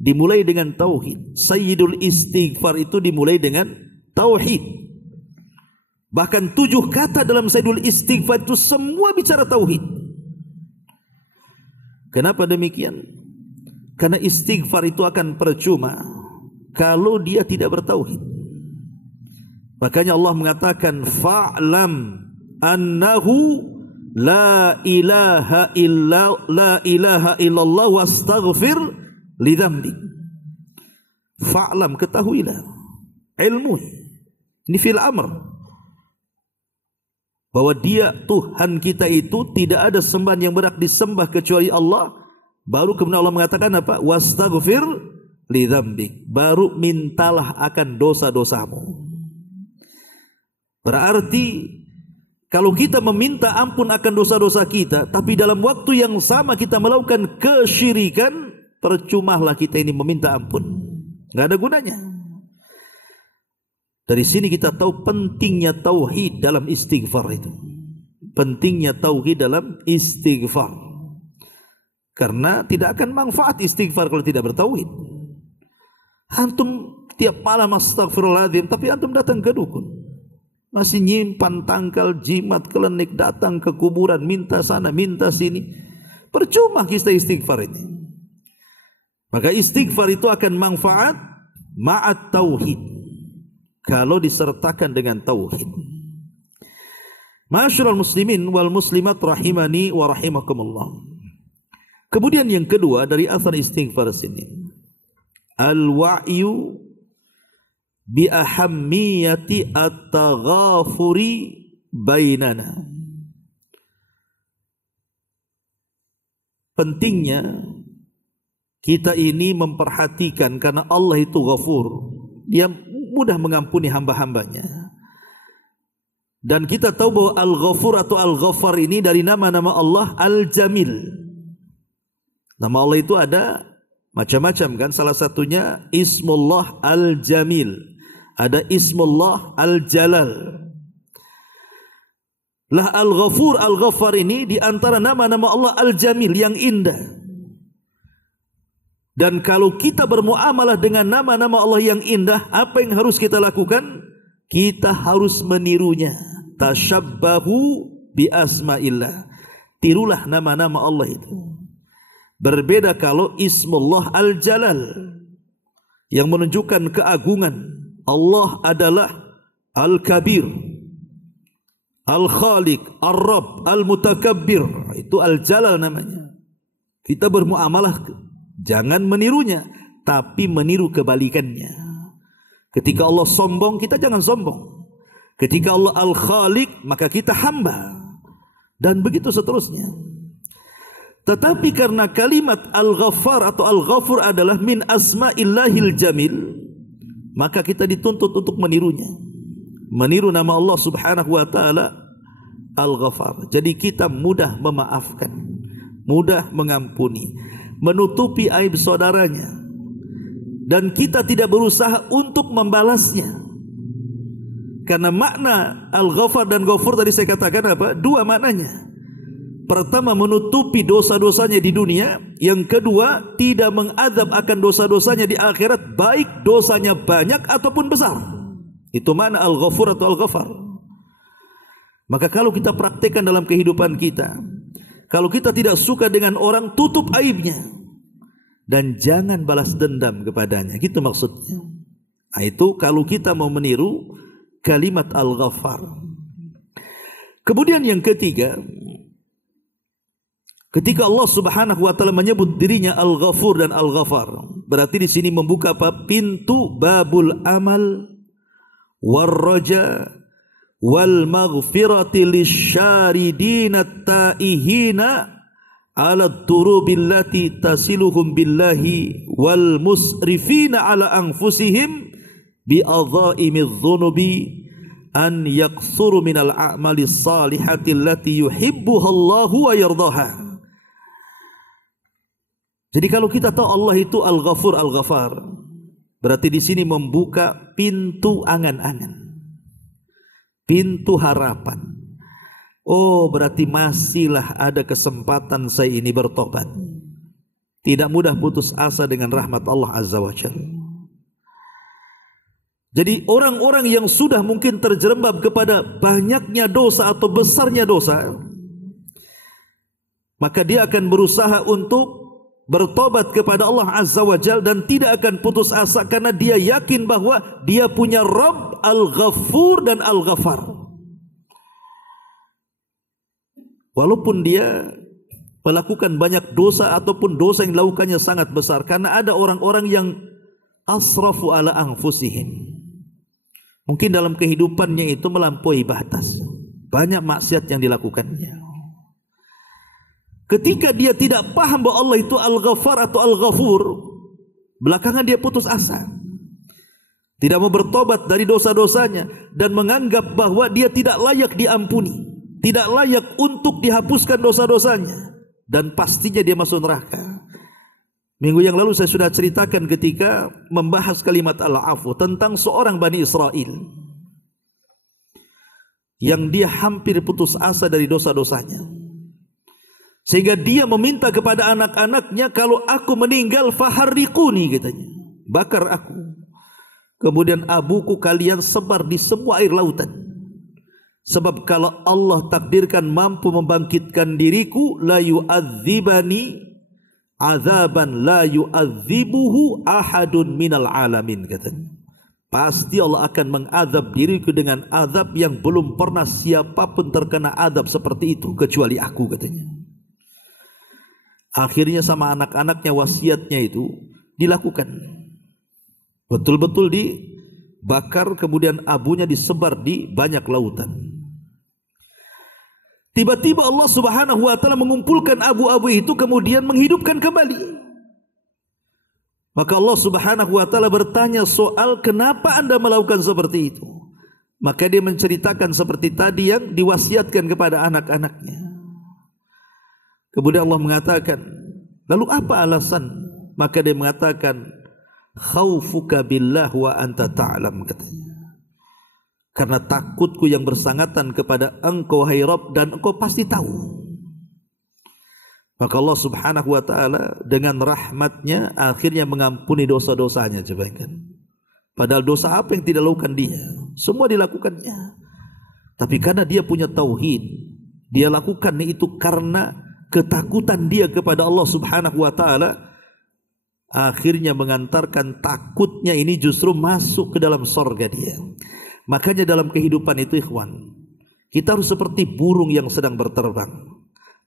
Dimulai dengan tauhid. Sayyidul Istighfar itu dimulai dengan tauhid. Bahkan 7 kata dalam Sayyidul Istighfar itu semua bicara tauhid. Kenapa demikian? Karena istighfar itu akan percuma kalau dia tidak bertauhid. Makanya Allah mengatakan fa'lam annahu la ilaha illallah wastaghfir lidzambik. Fa'lam, ketahuilah, ilmu ini fil amr, bahwa dia Tuhan kita itu tidak ada sembahan yang berhak disembah kecuali Allah. Baru kemudian Allah mengatakan apa? Wastaghfir lidzambik. Baru mintalah akan dosa-dosamu. Berarti kalau kita meminta ampun akan dosa-dosa kita, tapi dalam waktu yang sama kita melakukan kesyirikan, percumalah kita ini meminta ampun. Enggak ada gunanya. Dari sini kita tahu pentingnya tauhid dalam istighfar itu. Pentingnya tauhid dalam istighfar. Karena tidak akan manfaat istighfar kalau tidak bertauhid. Antum tiap malam astagfirullahaladzim, tapi antum datang ke dukun, masih nyimpan tangkal, jimat, kelenik, datang ke kuburan, minta sana, minta sini. Percuma kita istighfar ini. Maka istighfar itu akan manfaat ma'at tauhid, kalau disertakan dengan tauhid. Ma'asyiral muslimin wal muslimat rahimani wa rahimakumullah. Kemudian yang kedua dari athar istighfar sini, al-wa'yu bi ahammiyati at-taghafuri bainana. Pentingnya kita ini memperhatikan, karena Allah itu Ghafur, Dia mudah mengampuni hamba-hambanya. Dan kita tahu bahwa Al-Ghafur atau Al-Ghaffar ini dari nama-nama Allah Al-Jamil. Nama Allah itu ada macam-macam kan. Salah satunya Ismullah Al-Jamil, ada Ismullah Al-Jalal. Lah Al-Ghafur, Al-Ghaffar ini di antara nama-nama Allah Al-Jamil, yang indah. Dan kalau kita bermuamalah dengan nama-nama Allah yang indah, apa yang harus kita lakukan? Kita harus menirunya. Tashabbahu bi asma'illah. Tirulah nama-nama Allah itu. Berbeda kalau Ismullah Al-Jalal, yang menunjukkan keagungan. Allah adalah Al-Kabir, Al-Khaliq, Ar-Rabb, Al-Mutakabbir. Itu Al-Jalal namanya. Kita bermuamalah, jangan menirunya, tapi meniru kebalikannya. Ketika Allah sombong, kita jangan sombong. Ketika Allah Al-Khaliq, maka kita hamba. Dan begitu seterusnya. Tetapi karena kalimat Al-Ghaffar atau Al-Ghafur adalah min asma'illahil jamil, maka kita dituntut untuk menirunya. Meniru nama Allah Subhanahu wa ta'ala Al-Ghaffar. Jadi kita mudah memaafkan, mudah mengampuni, menutupi aib saudaranya, dan kita tidak berusaha untuk membalasnya. Karena makna Al-Ghaffar dan Ghafur tadi saya katakan apa? Dua maknanya. Pertama, menutupi dosa-dosanya di dunia. Yang kedua, tidak mengadab akan dosa-dosanya di akhirat, baik dosanya banyak ataupun besar. Itu mana Al-Ghafur atau Al-Ghafar. Maka kalau kita praktekkan dalam kehidupan kita, kalau kita tidak suka dengan orang, tutup aibnya dan jangan balas dendam kepadanya. Gitu maksudnya. Nah, itu kalau kita mau meniru kalimat Al-Ghaffar. Kemudian yang ketiga, ketika Allah Subhanahu wa taala menyebut dirinya Al-Ghafur dan Al-Ghaffar, berarti di sini membuka apa? Pintu babul amal war raja wal maghfirati lisyaridina taihina ala turubil lati tasiluhum billahi wal musrifina ala anfusihim bi adhaimidz dzunubi an yaqsuru minal a'mali salihati allati yuhibbuha Allahu wa yardaha. Jadi kalau kita tahu Allah itu Al-Ghafur Al-Ghaffar, berarti di sini membuka pintu angan-angan, pintu harapan. Oh, berarti masihlah ada kesempatan saya ini bertobat. Tidak mudah putus asa dengan rahmat Allah Azza wa Jalla. Jadi orang-orang yang sudah mungkin terjerembab kepada banyaknya dosa atau besarnya dosa, maka dia akan berusaha untuk bertobat kepada Allah Azza wa Jalla dan tidak akan putus asa karena dia yakin bahwa dia punya Rabb Al-Ghafur dan Al-Ghaffar. Walaupun dia melakukan banyak dosa ataupun dosa yang dilakukannya sangat besar, karena ada orang-orang yang asrafu ala anfusihim. Mungkin dalam kehidupannya itu melampaui batas, banyak maksiat yang dilakukannya. Ketika dia tidak paham bahwa Allah itu Al-Ghaffar atau Al-Ghafur, belakangan dia putus asa, tidak mau bertobat dari dosa-dosanya dan menganggap bahwa dia tidak layak diampuni, tidak layak untuk dihapuskan dosa-dosanya, dan pastinya dia masuk neraka. Minggu yang lalu saya sudah ceritakan ketika membahas kalimat Al-Afu tentang seorang Bani Israel yang dia hampir putus asa dari dosa-dosanya, sehingga dia meminta kepada anak-anaknya, kalau aku meninggal faharriquni, katanya, bakar aku, kemudian abuku kalian sebar di semua air lautan, sebab kalau Allah takdirkan mampu membangkitkan diriku, la yu'adzibani azaban la yu'adzibuhu ahadun minal alamin, katanya, pasti Allah akan mengazab diriku dengan azab yang belum pernah siapapun terkena azab seperti itu kecuali aku, katanya. Akhirnya sama anak-anaknya wasiatnya itu dilakukan, betul-betul dibakar, kemudian abunya disebar di banyak lautan. Tiba-tiba Allah Subhanahu wa taala mengumpulkan abu-abu itu kemudian menghidupkan kembali. Maka Allah Subhanahu wa taala bertanya soal kenapa Anda melakukan seperti itu. Maka dia menceritakan seperti tadi yang diwasiatkan kepada anak-anaknya. Kemudian Allah mengatakan, lalu apa alasan? Maka dia mengatakan, khaufuka billah wa anta ta'lam, katanya, karena takutku yang bersangatan kepada engkau hai Rabb dan engkau pasti tahu. Maka Allah Subhanahu wa taala dengan rahmatnya akhirnya mengampuni dosa-dosanya, coba kan. Padahal dosa apa yang tidak dilakukan dia? Semua dilakukannya. Tapi karena dia punya tauhid, dia lakukan itu karena ketakutan dia kepada Allah Subhanahu wa taala, akhirnya mengantarkan takutnya ini justru masuk ke dalam surga dia. Makanya dalam kehidupan itu, ikhwan, kita harus seperti burung yang sedang berterbang.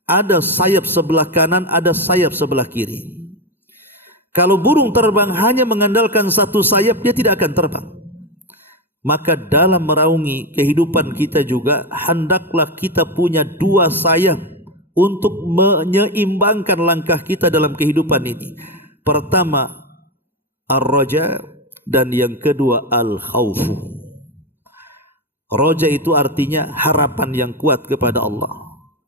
Ada sayap sebelah kanan, ada sayap sebelah kiri. Kalau burung terbang hanya mengandalkan satu sayap, dia tidak akan terbang. Maka dalam meraungi kehidupan kita juga, hendaklah kita punya dua sayap untuk menyeimbangkan langkah kita dalam kehidupan ini. Pertama, ar-raja, dan yang kedua, al-khawfu. Roja itu artinya harapan yang kuat kepada Allah.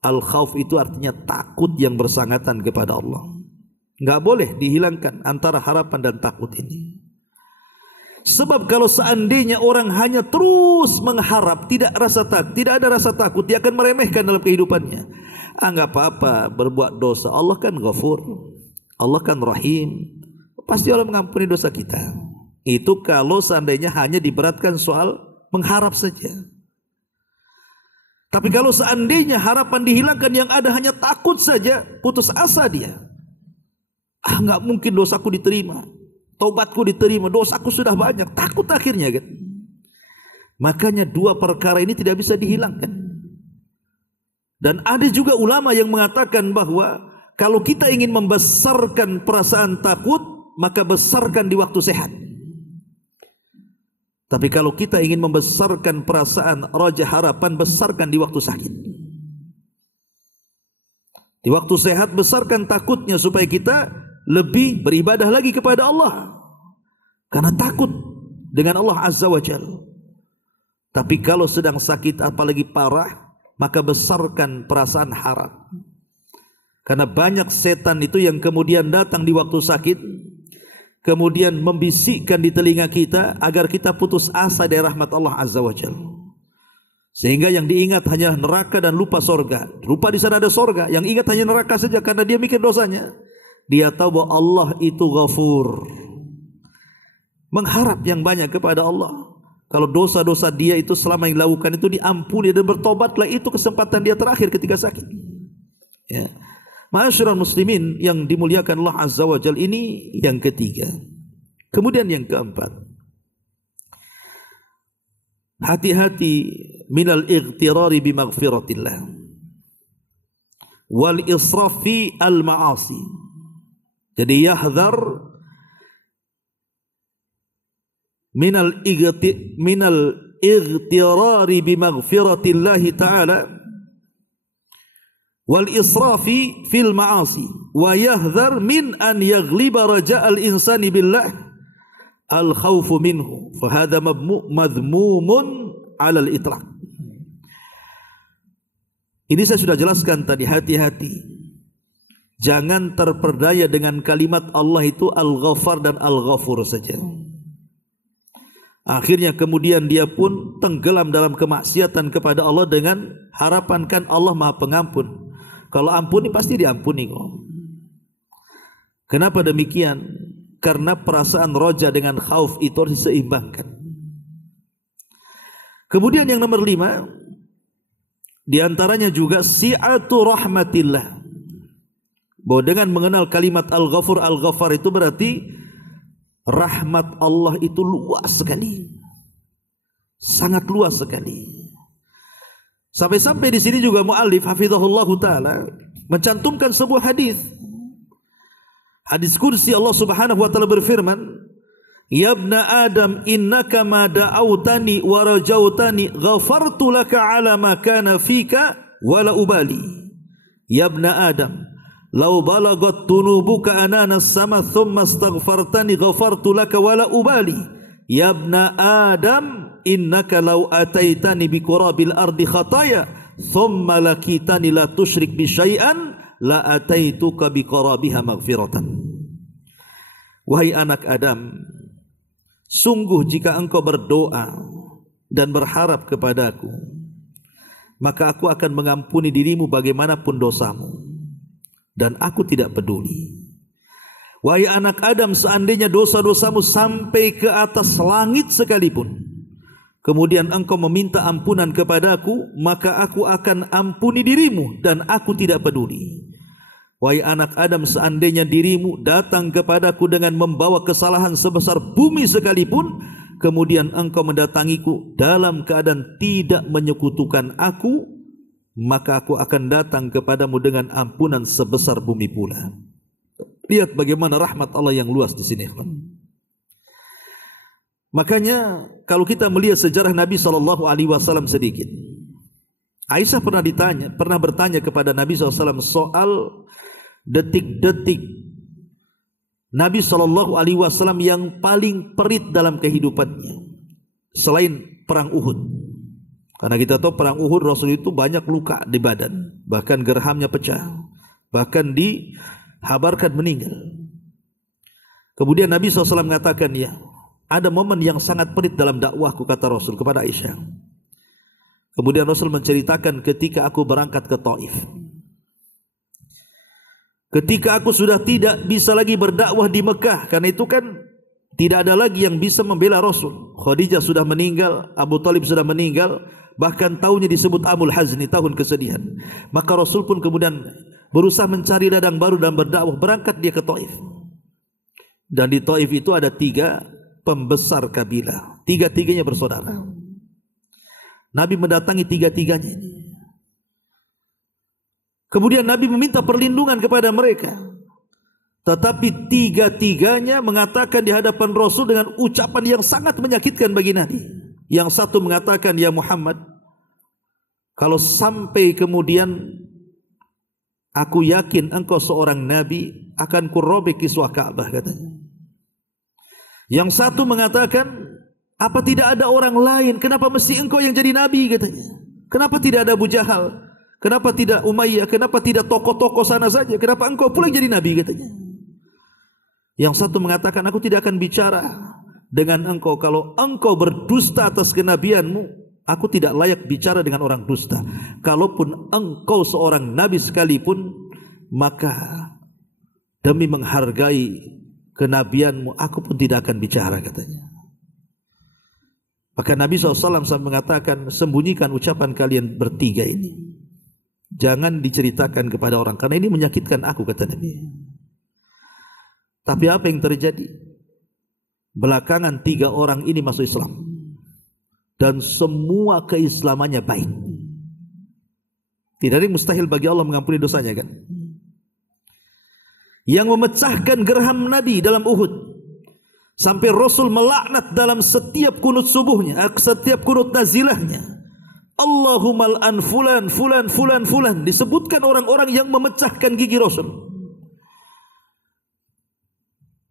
Al-khawf itu artinya takut yang bersangatan kepada Allah. Enggak boleh dihilangkan antara harapan dan takut ini. Sebab kalau seandainya orang hanya terus mengharap, tidak ada rasa takut, dia akan meremehkan dalam kehidupannya. Enggak apa-apa berbuat dosa. Allah kan Ghafur. Allah kan Rahim. Pasti Allah mengampuni dosa kita. Itu kalau seandainya hanya diberatkan soal mengharap saja. Tapi kalau seandainya harapan dihilangkan, yang ada hanya takut saja, putus asa dia. Enggak mungkin dosaku diterima, taubatku diterima, dosaku sudah banyak, takut akhirnya kan. Makanya dua perkara ini tidak bisa dihilangkan. Dan ada juga ulama yang mengatakan bahwa kalau kita ingin membesarkan perasaan takut, maka besarkan di waktu sehat. Tapi kalau kita ingin membesarkan perasaan raja harapan, besarkan di waktu sakit. Di waktu sehat besarkan takutnya supaya kita lebih beribadah lagi kepada Allah. Karena takut dengan Allah Azza wa Jalla. Tapi kalau sedang sakit apalagi parah, maka besarkan perasaan harap. Karena banyak setan itu yang kemudian datang di waktu sakit, kemudian membisikkan di telinga kita agar kita putus asa dari rahmat Allah Azza wa Jalla. Sehingga yang diingat hanya neraka dan lupa sorga. Lupa di sana ada sorga, yang ingat hanya neraka saja karena dia mikir dosanya. Dia tahu bahwa Allah itu Ghafur. Mengharap yang banyak kepada Allah. Kalau dosa-dosa dia itu selama yang dilakukan itu diampuni dan bertobatlah, itu kesempatan dia terakhir ketika sakit. Ya. Ma'asyiral muslimin yang dimuliakan Allah Azza wa Jalla, ini yang ketiga. Kemudian yang keempat, hati-hati minal ightirari bi maghfiratillah wal israf fi al ma'asi. Jadi yahdhar minal ightirari bi maghfiratillah ta'ala wal israfi fil ma'asi wa yahdhar min an yaghliba raja'al insani billah al khawfu minhu fa hadha madhmumun 'ala al itlaq. Ini saya sudah jelaskan tadi, hati-hati. Jangan terperdaya dengan kalimat Allah itu Al-Ghaffar dan Al-Ghafur saja. Akhirnya kemudian dia pun tenggelam dalam kemaksiatan kepada Allah dengan harapan kan Allah Maha Pengampun. Kalau ampuni pasti diampuni kok. Kenapa demikian? Karena perasaan roja dengan khauf itu harus diseimbangkan. Kemudian yang nomor 5, di antaranya juga si'atu rahmatillah. Bahwa dengan mengenal kalimat Al-Ghafur, Al-Ghaffar itu berarti rahmat Allah itu luas sekali. Sangat luas sekali. Sampai-sampai di sini juga muallif hafizahullah taala mencantumkan sebuah hadis. Hadis kursi Allah Subhanahu wa taala berfirman, "Ya ibna Adam, innaka ma da'autani wa rajautani ghafartu laka 'ala ma kana fika wa la ubali." Ya ibna Adam, law balagat tunubuka anana as-sama thumma astaghfartani ghafartu laka wa la ubali. Ya ibna Adam, innaka law ataitani bi qurabil ardi khataya thumma lakitani la tusyrik bi syai'an la ataituka bi qurabiha maghfiratan. Wahai anak Adam, sungguh jika engkau berdoa dan berharap kepadaku, maka aku akan mengampuni dirimu bagaimanapun dosamu, dan aku tidak peduli. Wahai anak Adam, seandainya dosa-dosamu sampai ke atas langit sekalipun, kemudian engkau meminta ampunan kepadaku, maka aku akan ampuni dirimu dan aku tidak peduli. Wahai anak Adam, seandainya dirimu datang kepadaku dengan membawa kesalahan sebesar bumi sekalipun, kemudian engkau mendatangiku dalam keadaan tidak menyekutukan aku, maka aku akan datang kepadamu dengan ampunan sebesar bumi pula. Lihat bagaimana rahmat Allah yang luas di sini. Makanya kalau kita melihat sejarah Nabi SAW sedikit, Aisyah pernah bertanya kepada Nabi SAW soal detik-detik Nabi SAW yang paling perit dalam kehidupannya selain perang Uhud. Karena kita tahu perang Uhud Rasul itu banyak luka di badan, bahkan gerhamnya pecah, bahkan dihabarkan meninggal. Kemudian Nabi SAW mengatakan, ya, ada momen yang sangat perit dalam dakwahku, kata Rasul kepada Aisyah. Kemudian Rasul menceritakan ketika aku berangkat ke Taif. ketika aku sudah tidak bisa lagi berdakwah di Mekah, karena itu kan tidak ada lagi yang bisa membela Rasul. Khadijah sudah meninggal, Abu Talib sudah meninggal, bahkan tahunnya disebut Amul Hazni, tahun kesedihan. Maka Rasul pun kemudian berusaha mencari ladang baru dan berdakwah. Berangkat dia ke Taif, dan di Taif itu ada 3 pembesar kabilah, 3-tiganya bersaudara. Nabi mendatangi 3-tiganya ini. Kemudian Nabi meminta perlindungan kepada mereka, tetapi 3-tiganya mengatakan di hadapan Rasul dengan ucapan yang sangat menyakitkan bagi Nabi. Yang satu mengatakan, ya Muhammad, kalau sampai kemudian aku yakin engkau seorang Nabi, akan kurobek kiswah Ka'bah, katanya. Yang satu mengatakan, apa tidak ada orang lain? Kenapa mesti engkau yang jadi Nabi, katanya. Kenapa tidak ada Abu Jahal? Kenapa tidak Umayyah? Kenapa tidak tokoh-tokoh sana saja? Kenapa engkau pula jadi Nabi, katanya. Yang satu mengatakan, aku tidak akan bicara dengan engkau kalau engkau berdusta atas kenabianmu. Aku tidak layak bicara dengan orang dusta. Kalaupun engkau seorang Nabi sekalipun, maka demi menghargai kenabianmu, aku pun tidak akan bicara, katanya. Maka Nabi SAW mengatakan, sembunyikan ucapan kalian bertiga ini, jangan diceritakan kepada orang, karena ini menyakitkan aku, kata Nabi. Tapi apa yang terjadi? Belakangan 3 orang ini masuk Islam, dan semua keislamannya baik. Tidak ada yang mustahil bagi Allah mengampuni dosanya, kan? Yang memecahkan gerham Nabi dalam Uhud, sampai Rasul melaknat dalam setiap kunut subuhnya, setiap kunut nazilahnya, Allahumma al'an fulan, fulan, fulan, fulan. Disebutkan orang-orang yang memecahkan gigi Rasul.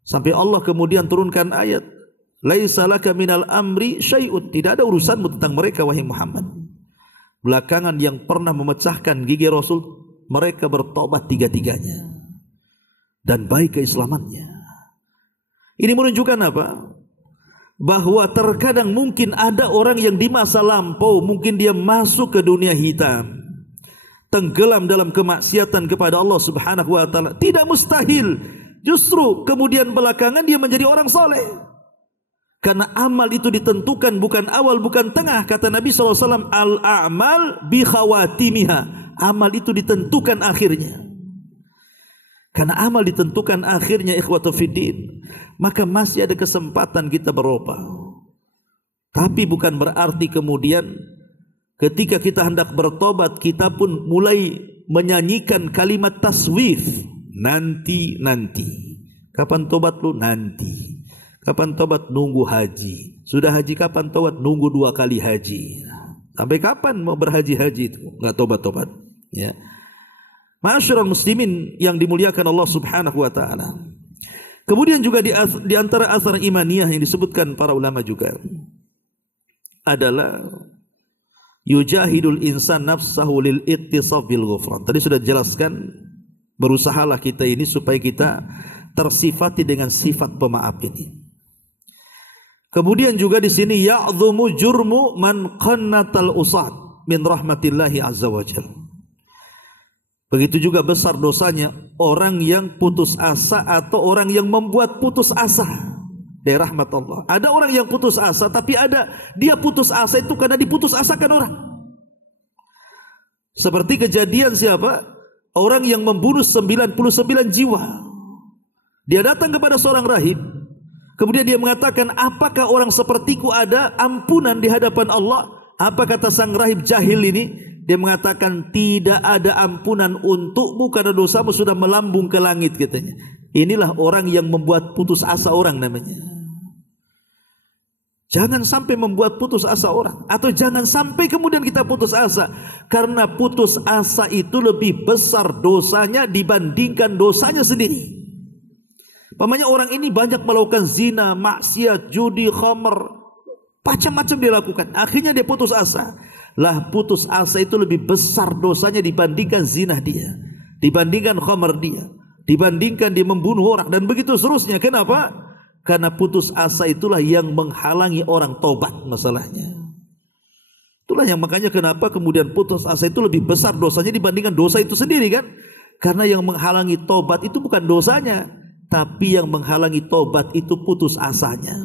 Sampai Allah kemudian turunkan ayat, laisa laka minal amri syai'un. Tidak ada urusanmu tentang mereka, wahai Muhammad. Belakangan yang pernah memecahkan gigi Rasul, mereka bertobat 3-tiganya, dan baik keislamannya. Ini menunjukkan apa? Bahwa terkadang mungkin ada orang yang di masa lampau, mungkin dia masuk ke dunia hitam, tenggelam dalam kemaksiatan kepada Allah Subhanahu wa taala. Tidak mustahil justru kemudian belakangan dia menjadi orang soleh, karena amal itu ditentukan bukan awal, bukan tengah. Kata Nabi SAW, al-a'mal bi khawatimiha. Amal itu ditentukan akhirnya. Karena amal ditentukan akhirnya, ikhwatu fiddin, maka masih ada kesempatan kita berubah. Tapi bukan berarti kemudian ketika kita hendak bertobat, kita pun mulai menyanyikan kalimat taswif. Nanti. Kapan tobat lu? Nanti. Kapan tobat? Nunggu haji. Sudah haji kapan tobat? Nunggu 2 kali haji. Sampai kapan mau berhaji-haji itu? Enggak tobat-tobat, ya. Ma'asyiral muslimin yang dimuliakan Allah Subhanahu wa taala. Kemudian juga di antara athar imaniyah yang disebutkan para ulama juga adalah yujahidul insan nafsahu lil ittisaf bil ghufran. Tadi sudah dijelaskan, berusahalah kita ini supaya kita tersifati dengan sifat pemaaf ini. Kemudian juga di sini ya'dhumu jurmu man qannatal usad min rahmatillahi azza wajalla. Begitu juga besar dosanya orang yang putus asa atau orang yang membuat putus asa dari rahmat Allah. Ada orang yang putus asa, tapi ada dia putus asa itu karena diputus asakan orang. Seperti kejadian siapa? Orang yang membunuh 99 jiwa. Dia datang kepada seorang rahib, kemudian dia mengatakan, apakah orang sepertiku ada ampunan di hadapan Allah? Apa kata sang rahib jahil ini? Dia mengatakan, tidak ada ampunan untukmu karena dosamu sudah melambung ke langit, katanya. Inilah orang yang membuat putus asa orang namanya. Jangan sampai membuat putus asa orang, atau jangan sampai kemudian kita putus asa, karena putus asa itu lebih besar dosanya dibandingkan dosanya sendiri. Pamannya orang ini banyak melakukan zina, maksiat, judi, khamr, macam-macam dia lakukan. Akhirnya dia putus asa. Lah, putus asa itu lebih besar dosanya dibandingkan zina dia, dibandingkan khamr dia, dibandingkan dia membunuh orang, dan begitu seterusnya. Kenapa? Karena putus asa itulah yang menghalangi orang tobat masalahnya. Itulah yang makanya kenapa kemudian putus asa itu lebih besar dosanya dibandingkan dosa itu sendiri, kan? Karena yang menghalangi tobat itu bukan dosanya, tapi yang menghalangi tobat itu putus asanya.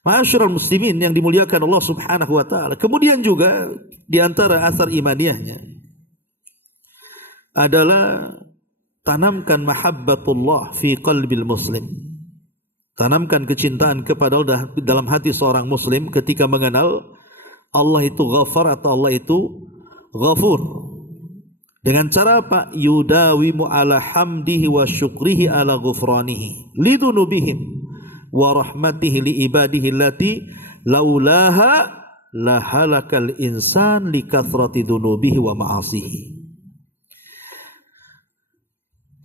Ma'asyiral muslimin yang dimuliakan Allah Subhanahu wa taala. Kemudian juga di antara asar imaniyahnya adalah tanamkan mahabbatullah fi qalbil muslim. Tanamkan kecintaan kepada Allah dalam hati seorang muslim ketika mengenal Allah itu Ghafar atau Allah itu Ghafur. Dengan cara apa? Yudawimu ala hamdihi wa syukrihi ala ghufranihi lidunubihim wa rahmatihi li ibadihi allati laulaha lahalakal insan li kathrati dunubihi wa ma'asihi.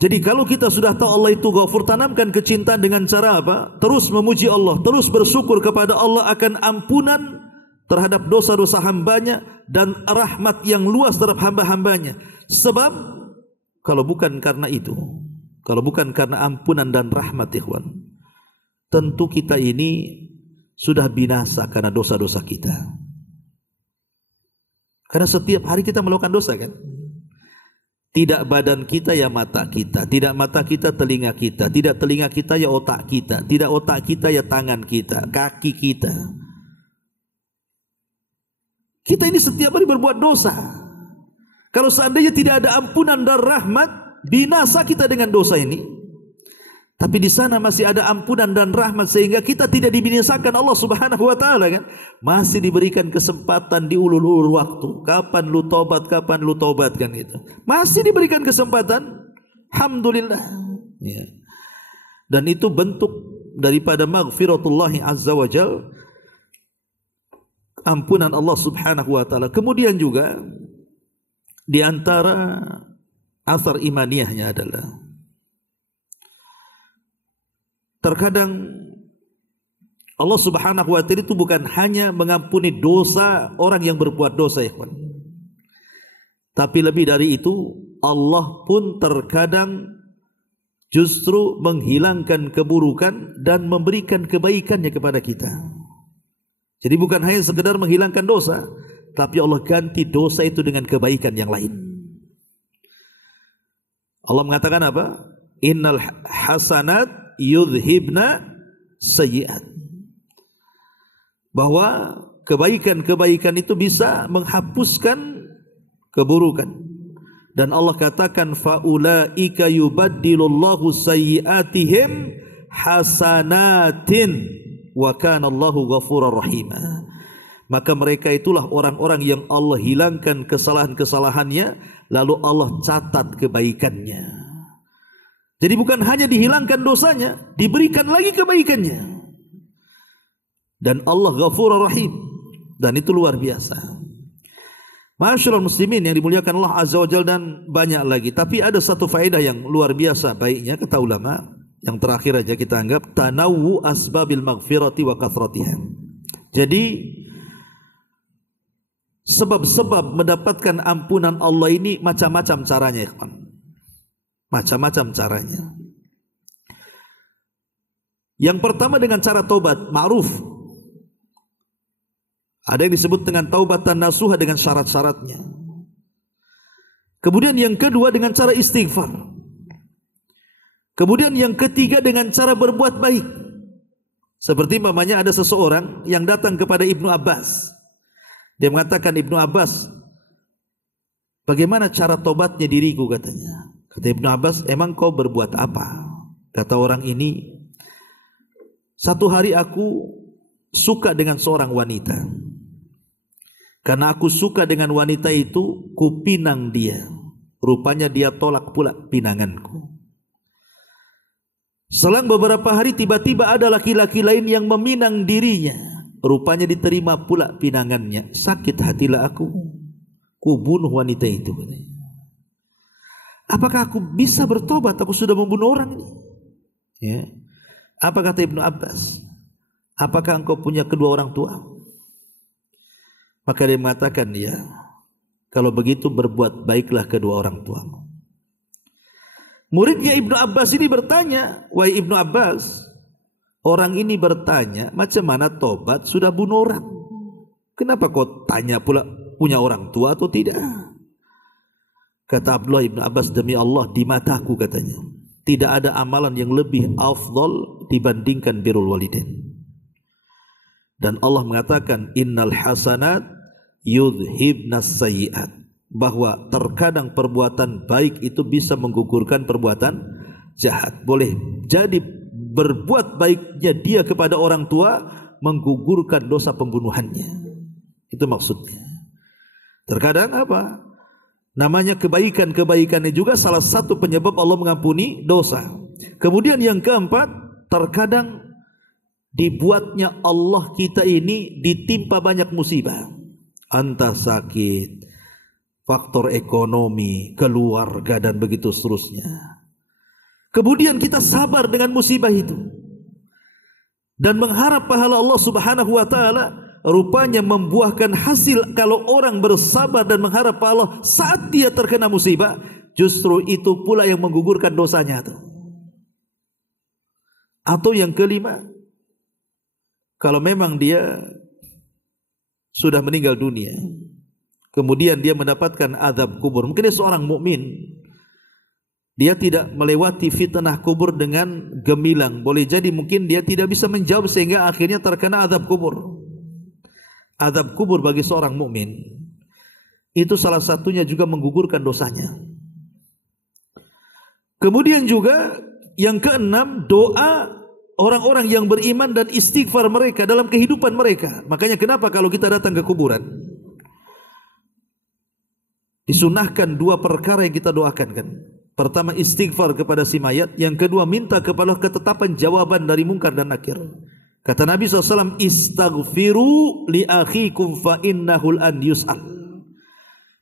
Jadi kalau kita sudah tahu Allah itu Ghafur, tanamkan kecintaan dengan cara apa? Terus memuji Allah, terus bersyukur kepada Allah akan ampunan terhadap dosa-dosa hambanya dan rahmat yang luas terhadap hamba-hambanya. Sebab kalau bukan karena itu, kalau bukan karena ampunan dan rahmat ikhwan, tentu kita ini sudah binasa karena dosa-dosa kita. Karena setiap hari kita melakukan dosa kan. Tidak badan kita ya mata kita, tidak mata kita telinga kita, tidak telinga kita ya otak kita, tidak otak kita ya tangan kita, kaki kita. Kita ini setiap hari berbuat dosa. Kalau seandainya tidak ada ampunan dan rahmat, binasa kita dengan dosa ini. Tapi di sana masih ada ampunan dan rahmat sehingga kita tidak dibinasakan Allah Subhanahu wa taala kan. Masih diberikan kesempatan di ulul-ulul waktu. Kapan lu tobat kan itu. Masih diberikan kesempatan. Alhamdulillah. Ya. Dan itu bentuk daripada maghfiratullahi azza wa jal, ampunan Allah Subhanahu wa taala. Kemudian juga di antara asar imaniyahnya adalah terkadang Allah Subhanahu wa taala itu bukan hanya mengampuni dosa orang yang berbuat dosa ya kawan. Tapi lebih dari itu Allah pun terkadang justru menghilangkan keburukan dan memberikan kebaikannya kepada kita. Jadi bukan hanya sekedar menghilangkan dosa, tapi Allah ganti dosa itu dengan kebaikan yang lain. Allah mengatakan apa? Innal hasanat yudhibna sayyi'at. Bahwa kebaikan-kebaikan itu bisa menghapuskan keburukan. Dan Allah katakan faulaika yubaddilullahu sayyi'atihim hasanatin wa kana Allahu ghafurur rahim. Maka mereka itulah orang-orang yang Allah hilangkan kesalahan-kesalahannya lalu Allah catat kebaikannya. Jadi bukan hanya dihilangkan dosanya, diberikan lagi kebaikannya. Dan Allah Ghafurur Rahim. Dan itu luar biasa. Ma'asyiral muslimin yang dimuliakan Allah Azza wa Jalla, dan banyak lagi. Tapi ada satu faedah yang luar biasa baiknya kata ulama. Yang terakhir aja kita anggap tanawwu asbabil maghfirati wa kathratiha. Jadi sebab-sebab mendapatkan ampunan Allah ini macam-macam caranya, ikhwan. Macam-macam caranya. Yang pertama dengan cara taubat, ma'ruf. Ada yang disebut dengan taubatan nasuha dengan syarat-syaratnya. Kemudian yang kedua dengan cara istighfar. Kemudian yang ketiga dengan cara berbuat baik. Seperti mamanya ada seseorang yang datang kepada Ibnu Abbas. Dia mengatakan, Ibnu Abbas, bagaimana cara tobatnya diriku katanya. Kata Ibnu Abbas, emang kau berbuat apa? Kata orang ini, satu hari aku suka dengan seorang wanita. Karena aku suka dengan wanita itu, kupinang dia. Rupanya dia tolak pula pinanganku. Selang beberapa hari tiba-tiba ada laki-laki lain yang meminang dirinya. Rupanya diterima pula pinangannya. Sakit hatilah aku. Ku bunuh wanita itu. Apakah aku bisa bertobat? Aku sudah membunuh orang ini. Ya. Apa kata Ibnu Abbas? Apakah engkau punya kedua orang tua? Maka dia mengatakan, ya, kalau begitu berbuat baiklah kedua orang tuamu. Muridnya Ibnu Abbas ini bertanya, wahai Ibnu Abbas, orang ini bertanya, macam mana tobat sudah bunuh orang? Kenapa kau tanya pula punya orang tua atau tidak? Kata Abdullah ibn Abbas, demi Allah di mataku katanya, tidak ada amalan yang lebih afdal dibandingkan birrul walidain. Dan Allah mengatakan innal hasanat yudhibnas sayyi'at, bahwa terkadang perbuatan baik itu bisa menggugurkan perbuatan jahat. Boleh jadi berbuat baiknya dia kepada orang tua menggugurkan dosa pembunuhannya. Itu maksudnya. Terkadang apa? Namanya kebaikan-kebaikannya juga salah satu penyebab Allah mengampuni dosa. Kemudian yang keempat, terkadang dibuatnya Allah kita ini ditimpa banyak musibah. Entah sakit, faktor ekonomi, keluarga, dan begitu seterusnya. Kemudian kita sabar dengan musibah itu dan mengharap pahala Allah Subhanahu wa taala. Rupanya membuahkan hasil kalau orang bersabar dan mengharap pahala saat dia terkena musibah, justru itu pula yang menggugurkan dosanya itu. Atau yang kelima, kalau memang dia sudah meninggal dunia, kemudian dia mendapatkan azab kubur, mungkin dia seorang mukmin, dia tidak melewati fitnah kubur dengan gemilang. Boleh jadi mungkin dia tidak bisa menjawab sehingga akhirnya terkena azab kubur. Azab kubur bagi seorang mukmin itu salah satunya juga menggugurkan dosanya. Kemudian juga yang keenam, doa orang-orang yang beriman dan istighfar mereka dalam kehidupan mereka. Makanya kenapa kalau kita datang ke kuburan disunahkan dua perkara yang kita doakan kan. Pertama istighfar kepada si mayat, yang kedua minta kepada ketetapan jawaban dari mungkar dan nakir. Kata Nabi SAW, istaghfiru li akhikum fa innahul an yus'al.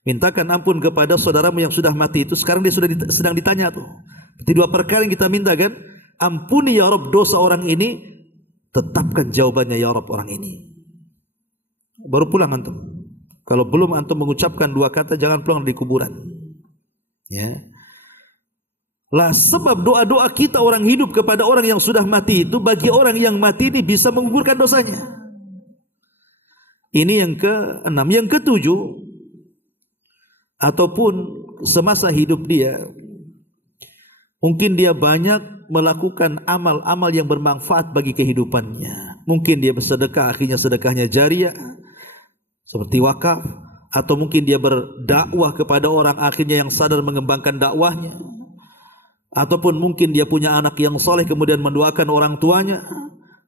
Mintakan ampun kepada saudaramu yang sudah mati itu. Sekarang dia sedang ditanya tuh. Jadi dua perkara yang kita mintakan, ampuni ya Rabb dosa orang ini, tetapkan jawabannya ya Rabb orang ini. Baru pulang antum. Kalau belum antum mengucapkan dua kata, jangan pulang di kuburan. Ya. Lah sebab doa-doa kita orang hidup kepada orang yang sudah mati itu bagi orang yang mati ini bisa menggugurkan dosanya. Ini yang keenam. Yang ketujuh, ataupun semasa hidup dia mungkin dia banyak melakukan amal-amal yang bermanfaat bagi kehidupannya. Mungkin dia bersedekah, akhirnya sedekahnya jariah seperti wakaf, atau mungkin dia berdakwah kepada orang akhirnya yang sadar mengembangkan dakwahnya. Ataupun mungkin dia punya anak yang soleh kemudian mendoakan orang tuanya,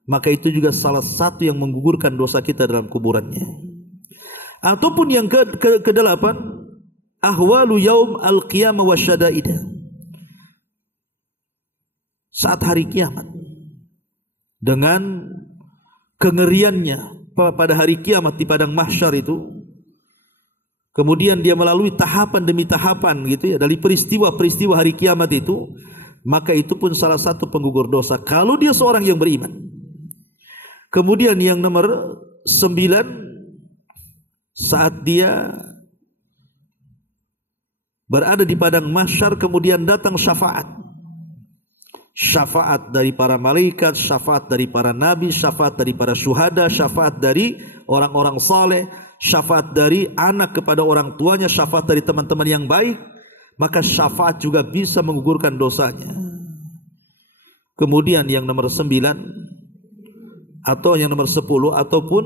maka itu juga salah satu yang menggugurkan dosa kita dalam kuburannya. Ataupun yang kedelapan, ahwalu yaum al-qiyamah wa syadaidah. Saat hari kiamat, dengan kengeriannya pada hari kiamat di padang mahsyar itu, kemudian dia melalui tahapan demi tahapan gitu ya, dari peristiwa-peristiwa hari kiamat itu, maka itu pun salah satu penggugur dosa kalau dia seorang yang beriman. Kemudian yang nomor 9, saat dia berada di padang mahsyar kemudian datang syafaat. Syafaat dari para malaikat, syafaat dari para nabi, syafaat dari para syuhada, syafaat dari orang-orang saleh, syafaat dari anak kepada orang tuanya, syafaat dari teman-teman yang baik, maka syafaat juga bisa menggugurkan dosanya. Kemudian yang nomor 9 atau yang nomor 10, ataupun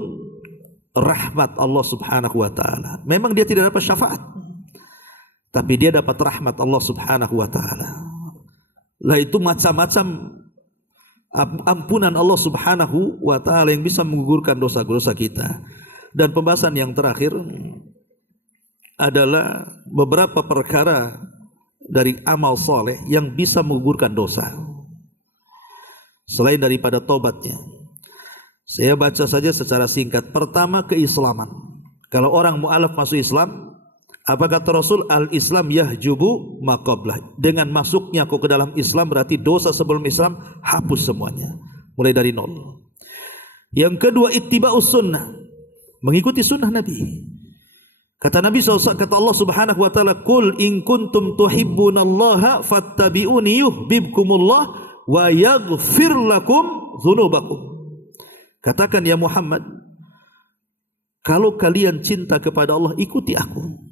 rahmat Allah Subhanahu wa taala. Memang dia tidak dapat syafaat, tapi dia dapat rahmat Allah Subhanahu wa taala. Lah itu macam-macam ampunan Allah Subhanahu wa taala yang bisa menggugurkan dosa-dosa kita. Dan pembahasan yang terakhir adalah beberapa perkara dari amal soleh yang bisa menggugurkan dosa selain daripada tobatnya. Saya baca saja secara singkat. Pertama, keislaman. Kalau orang mu'alaf masuk Islam, apa kata Rasul? Al-Islam yahjubu maqablah. Dengan masuknya kau ke dalam Islam berarti dosa sebelum Islam hapus semuanya, mulai dari nol. Yang kedua, ittiba'us sunnah, mengikuti sunnah Nabi. Kata Nabi SAW, kata Allah Subhanahu wa taala, "Qul in kuntum tuhibbunallaha fattabi'uni yuhibbukumullah wa yaghfir lakum dzunubakum." Katakan ya Muhammad, kalau kalian cinta kepada Allah, ikuti aku.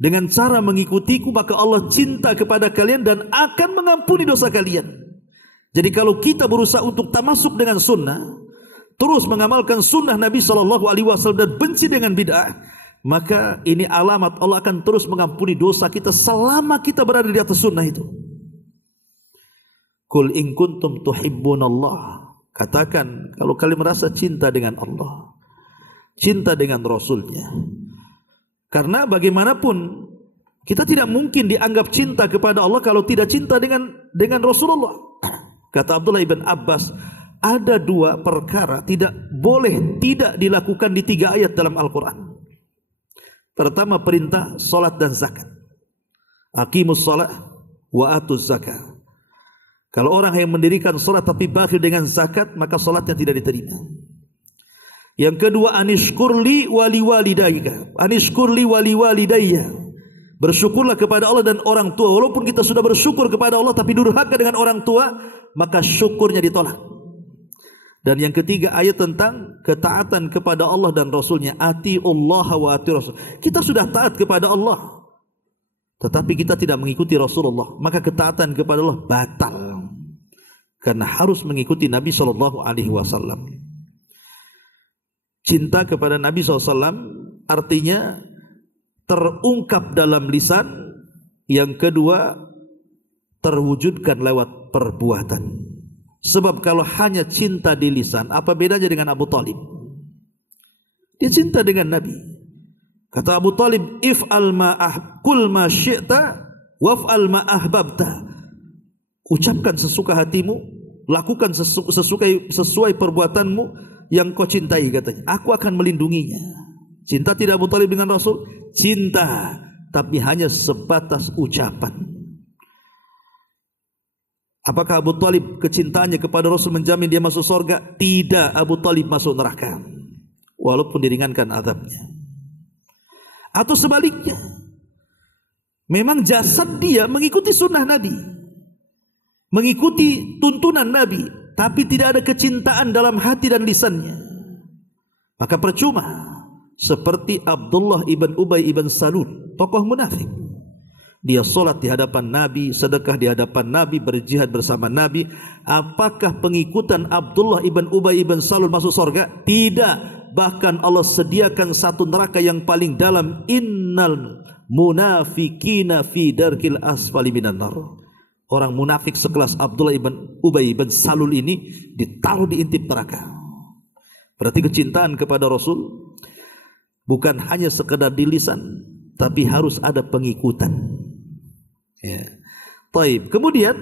dengan cara mengikutiku, maka Allah cinta kepada kalian dan akan mengampuni dosa kalian. Jadi kalau kita berusaha untuk tamasuk dengan sunnah, terus mengamalkan sunnah Nabi SAW dan benci dengan bid'ah, maka ini alamat Allah akan terus mengampuni dosa kita selama kita berada di atas sunnah itu. Qul in kuntum tuhibbunallah, katakan kalau kalian merasa cinta dengan Allah, cinta dengan Rasulnya. Karena bagaimanapun kita tidak mungkin dianggap cinta kepada Allah kalau tidak cinta dengan Rasulullah. Kata Abdullah ibn Abbas, ada dua perkara tidak boleh tidak dilakukan di 3 ayat dalam Al-Quran. Pertama, perintah salat dan zakat. Aqimus salat wa atuz zakat. Kalau orang yang mendirikan salat tapi bakhil dengan zakat, maka salatnya tidak diterima. Yang kedua, anishkurli wali walidayya. Anishkurli wali walidayya. Bersyukurlah kepada Allah dan orang tua. Walaupun kita sudah bersyukur kepada Allah tapi durhaka dengan orang tua, maka syukurnya ditolak. Dan yang ketiga, ayat tentang ketaatan kepada Allah dan Rasulnya. Ati'ullah wa ati Rasul. Kita sudah taat kepada Allah, tetapi kita tidak mengikuti Rasulullah, maka ketaatan kepada Allah batal. Karena harus mengikuti Nabi SAW. Cinta kepada Nabi SAW artinya terungkap dalam lisan. Yang kedua, terwujudkan lewat perbuatan. Sebab kalau hanya cinta di lisan, apa bedanya dengan Abu Talib? Dia cinta dengan Nabi. Kata Abu Talib, if'al kul ma syi'ta waf'al ma ahbabta. Ucapkan sesuka hatimu, lakukan sesuai perbuatanmu yang kau cintai, katanya. Aku akan melindunginya. Cinta tidak Abu Talib dengan Rasul? Cinta, tapi hanya sebatas ucapan. Apakah Abu Talib kecintaannya kepada Rasul menjamin dia masuk surga? Tidak, Abu Talib masuk neraka, walaupun diringankan azabnya. Atau sebaliknya, memang jasad dia mengikuti sunnah Nabi, mengikuti tuntunan Nabi, tapi tidak ada kecintaan dalam hati dan lisannya, maka percuma. Seperti Abdullah ibn Ubay ibn Salul, tokoh munafik. Dia solat di hadapan Nabi, sedekah di hadapan Nabi, berjihad bersama Nabi. Apakah pengikutan Abdullah ibn Ubay ibn Salul masuk surga? Tidak. Bahkan Allah sediakan satu neraka yang paling dalam. Innal munafikina fi darkil asfali minan nar. Orang munafik sekelas Abdullah ibn Ubay ibn Salul ini ditaruh di intip neraka. Berarti kecintaan kepada Rasul bukan hanya sekedar di lisan, tapi harus ada pengikutan. Ya. Taib. Kemudian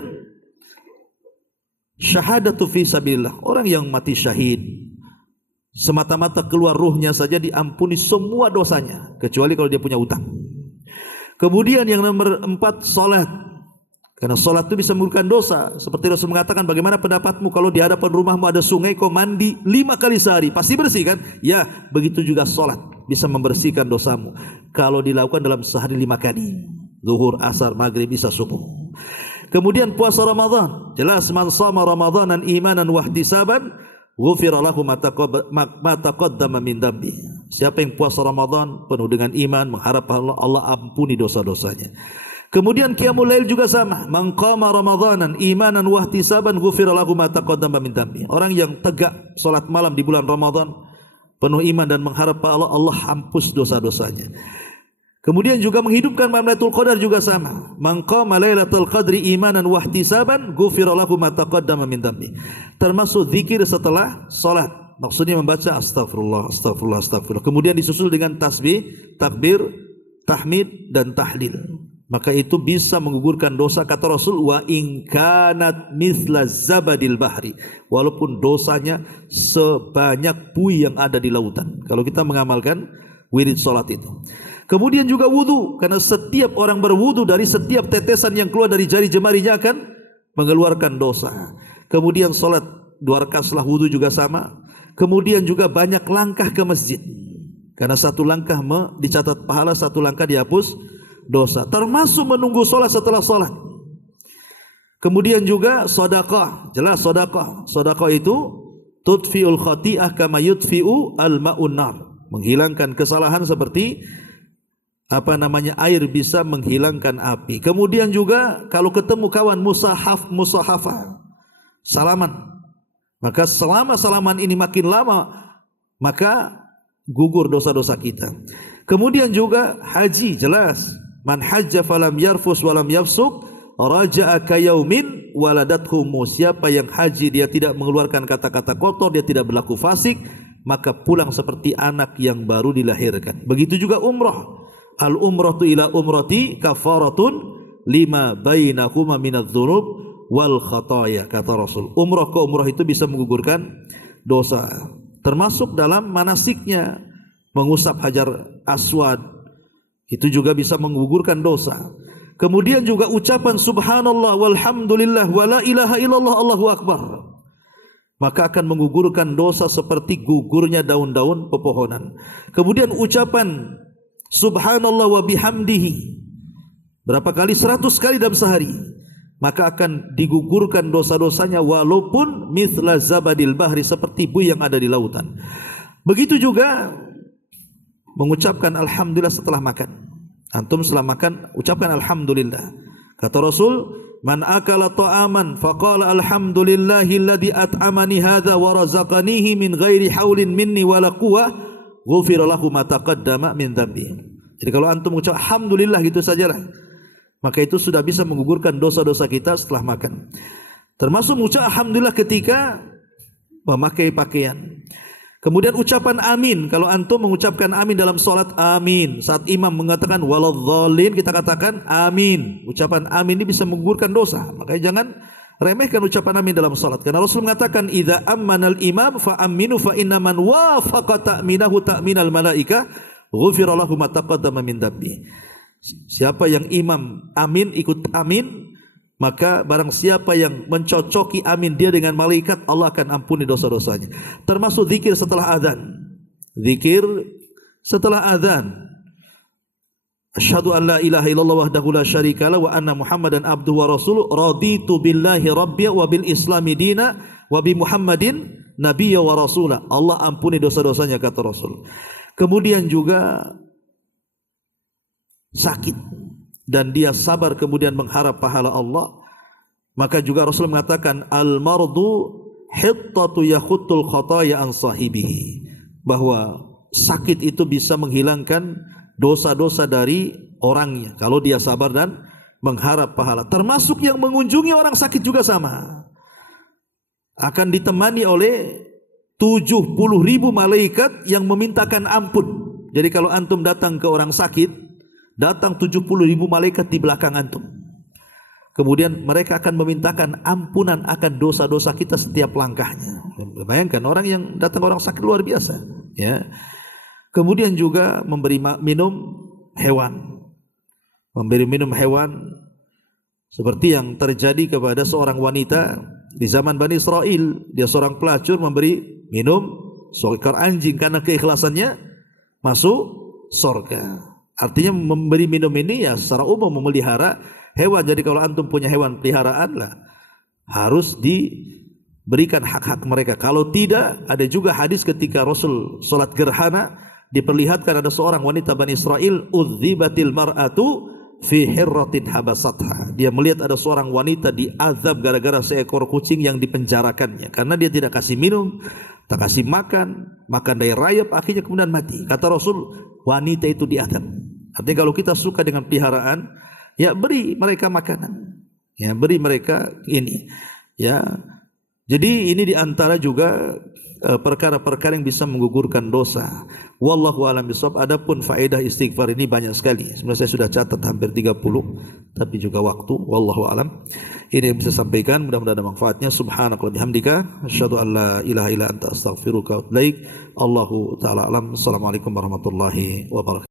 syahadatu fi sabilillah, orang yang mati syahid semata-mata keluar ruhnya saja diampuni semua dosanya, kecuali kalau dia punya utang. Kemudian yang nomor 4, salat. Karena salat itu bisa menggugurkan dosa. Seperti Rasul mengatakan, bagaimana pendapatmu kalau di hadapan rumahmu ada sungai, kau mandi 5 kali sehari, pasti bersih kan? Ya, begitu juga salat bisa membersihkan dosamu kalau dilakukan dalam sehari 5 kali. Zuhur, asar, maghrib, isya, subuh. Kemudian puasa Ramadan. Jelas, man shama Ramadanan imanan wa ihtisaban ghufira lahu ma taqaddama min dhanbi. Siapa yang puasa Ramadan penuh dengan iman, mengharap Allah ampuni dosa-dosanya. Kemudian qiyamul lail juga sama. Man qama Ramadanan imanan wa ihtisaban ghufira lahu ma taqaddama min dhanbi. Orang yang tegak salat malam di bulan Ramadan penuh iman dan mengharap Allah, Allah hapus dosa-dosanya. Kemudian juga menghidupkan malam Lailatul Qadar juga sama. Man qama Lailatul Qadri imanan wa ihtisaban ghufira lahu ma taqaddama min dhanbi. Termasuk zikir setelah salat. Maksudnya membaca astagfirullah, astagfirullah, astagfirullah. Kemudian disusul dengan tasbih, takbir, tahmid dan tahlil. Maka itu bisa menggugurkan dosa, kata Rasul, wa in kanat mithla zabadil bahri, walaupun dosanya sebanyak buih yang ada di lautan, kalau kita mengamalkan wirid salat itu. Kemudian juga wudu, karena setiap orang berwudu dari setiap tetesan yang keluar dari jari jemarinya akan mengeluarkan dosa. Kemudian salat 2 rakaat setelah wudu juga sama. Kemudian juga banyak langkah ke masjid, karena 1 langkah dicatat pahala, 1 langkah dihapus dosa. Termasuk menunggu sholat setelah sholat. Kemudian juga sedekah. Jelas sedekah. Sedekah itu tudfi'ul khati'ah kama yudfi'u al-ma'un nar. Menghilangkan kesalahan seperti air bisa menghilangkan api. Kemudian juga kalau ketemu kawan musahafah, salaman. Maka selama salaman ini makin lama, maka gugur dosa-dosa kita. Kemudian juga haji, jelas. Man hajja falam yarfus walam yafsuk raja'a kayaumin waladathu ummu. Siapa yang haji dia tidak mengeluarkan kata-kata kotor, dia tidak berlaku fasik, maka pulang seperti anak yang baru dilahirkan. Begitu juga umrah. Al umratu ila umrati kafaratun lima bainahuma minadz-dzunub wal khataya, kata Rasul. Umrah ke umrah itu bisa menggugurkan dosa. Termasuk dalam manasiknya mengusap hajar aswad, itu juga bisa menggugurkan dosa. Kemudian juga ucapan subhanallah walhamdulillah wala ilaha illallah Allahu akbar, maka akan menggugurkan dosa seperti gugurnya daun-daun pepohonan. Kemudian ucapan subhanallah wa bihamdihi berapa kali? 100 kali dalam sehari, maka akan digugurkan dosa-dosanya walaupun mithla zabadil bahri, seperti buih yang ada di lautan. Begitu juga mengucapkan alhamdulillah setelah makan. Antum setelah makan ucapkan alhamdulillah. Kata Rasul, man akala ta'aman faqala alhamdulillahilladzi at'amani hadza wa razaqanihi min ghairi haulin minni wala quwwah ghufira lahu ma taqaddama min dzambi. Jadi kalau antum mengucap alhamdulillah gitu sajalah, maka itu sudah bisa menggugurkan dosa-dosa kita setelah makan. Termasuk mengucap alhamdulillah ketika memakai pakaian. Kemudian ucapan amin, kalau antum mengucapkan amin dalam salat, amin. Saat imam mengatakan waladhdallin, kita katakan amin. Ucapan amin ini bisa menggugurkan dosa. Makanya jangan remehkan ucapan amin dalam salat. Karena Rasul mengatakan idza ammanal imam fa aminu fa inna man wafaqa ta'minahu ta'minal malaika ghufira lahu ma taqaddama min dzambi. Siapa yang imam amin, ikut amin, maka barang siapa yang mencocoki amin dia dengan malaikat, Allah akan ampuni dosa-dosanya. Termasuk zikir setelah azan. Zikir setelah azan. Asyhadu an la ilaha illallah wahdahu la syarikalah wa anna Muhammadan abduhu wa rasuluh, raditu billahi rabbiya wa bil islami dina wa bi Muhammadin nabiyya wa rasulah. Allah ampuni dosa-dosanya, kata Rasul. Kemudian juga sakit dan dia sabar kemudian mengharap pahala Allah, maka juga Rasul mengatakan al mardu hittatu yakhuttul khataya an sahibihi, bahwa sakit itu bisa menghilangkan dosa-dosa dari orangnya kalau dia sabar dan mengharap pahala. Termasuk yang mengunjungi orang sakit juga sama, akan ditemani oleh 70.000 malaikat yang memintakan ampun. Jadi kalau antum datang ke orang sakit, datang 70.000 malaikat di belakang antum. Kemudian mereka akan memintakan ampunan akan dosa-dosa kita setiap langkahnya. Bayangkan orang yang datang orang sakit luar biasa, ya. Kemudian juga memberi minum hewan. Memberi minum hewan seperti yang terjadi kepada seorang wanita di zaman Bani Israel. Dia seorang pelacur memberi minum seekor anjing karena keikhlasannya masuk surga. Artinya memberi minum ini ya secara umum memelihara hewan. Jadi kalau antum punya hewan peliharaan lah, harus diberikan hak-hak mereka. Kalau tidak, ada juga hadis ketika Rasul salat gerhana, diperlihatkan ada seorang wanita Bani Israel, udzibatil mar'atu fi hirratin habasatha. Dia melihat ada seorang wanita diazab gara-gara seekor kucing yang dipenjarakannya karena dia tidak kasih minum, tak kasih makan dari rayap, akhirnya kemudian mati. Kata Rasul, wanita itu diazab. Artinya kalau kita suka dengan peliharaan, ya beri mereka makanan, ya beri mereka ini, ya. Jadi ini diantara juga perkara-perkara yang bisa menggugurkan dosa. Wallahu a'lam bishawab. Adapun faedah istighfar ini banyak sekali. Sebenarnya saya sudah catat hampir 30, tapi juga waktu. Wallahu a'lam. Ini yang bisa sampaikan. Mudah-mudahan ada manfaatnya. Subhanakallahumma bihamdika, asyhadu an la ilaha illa anta astaghfiruka wa atubu ilaik. Allahu ta'ala alam. Assalamualaikum warahmatullahi wabarakatuh.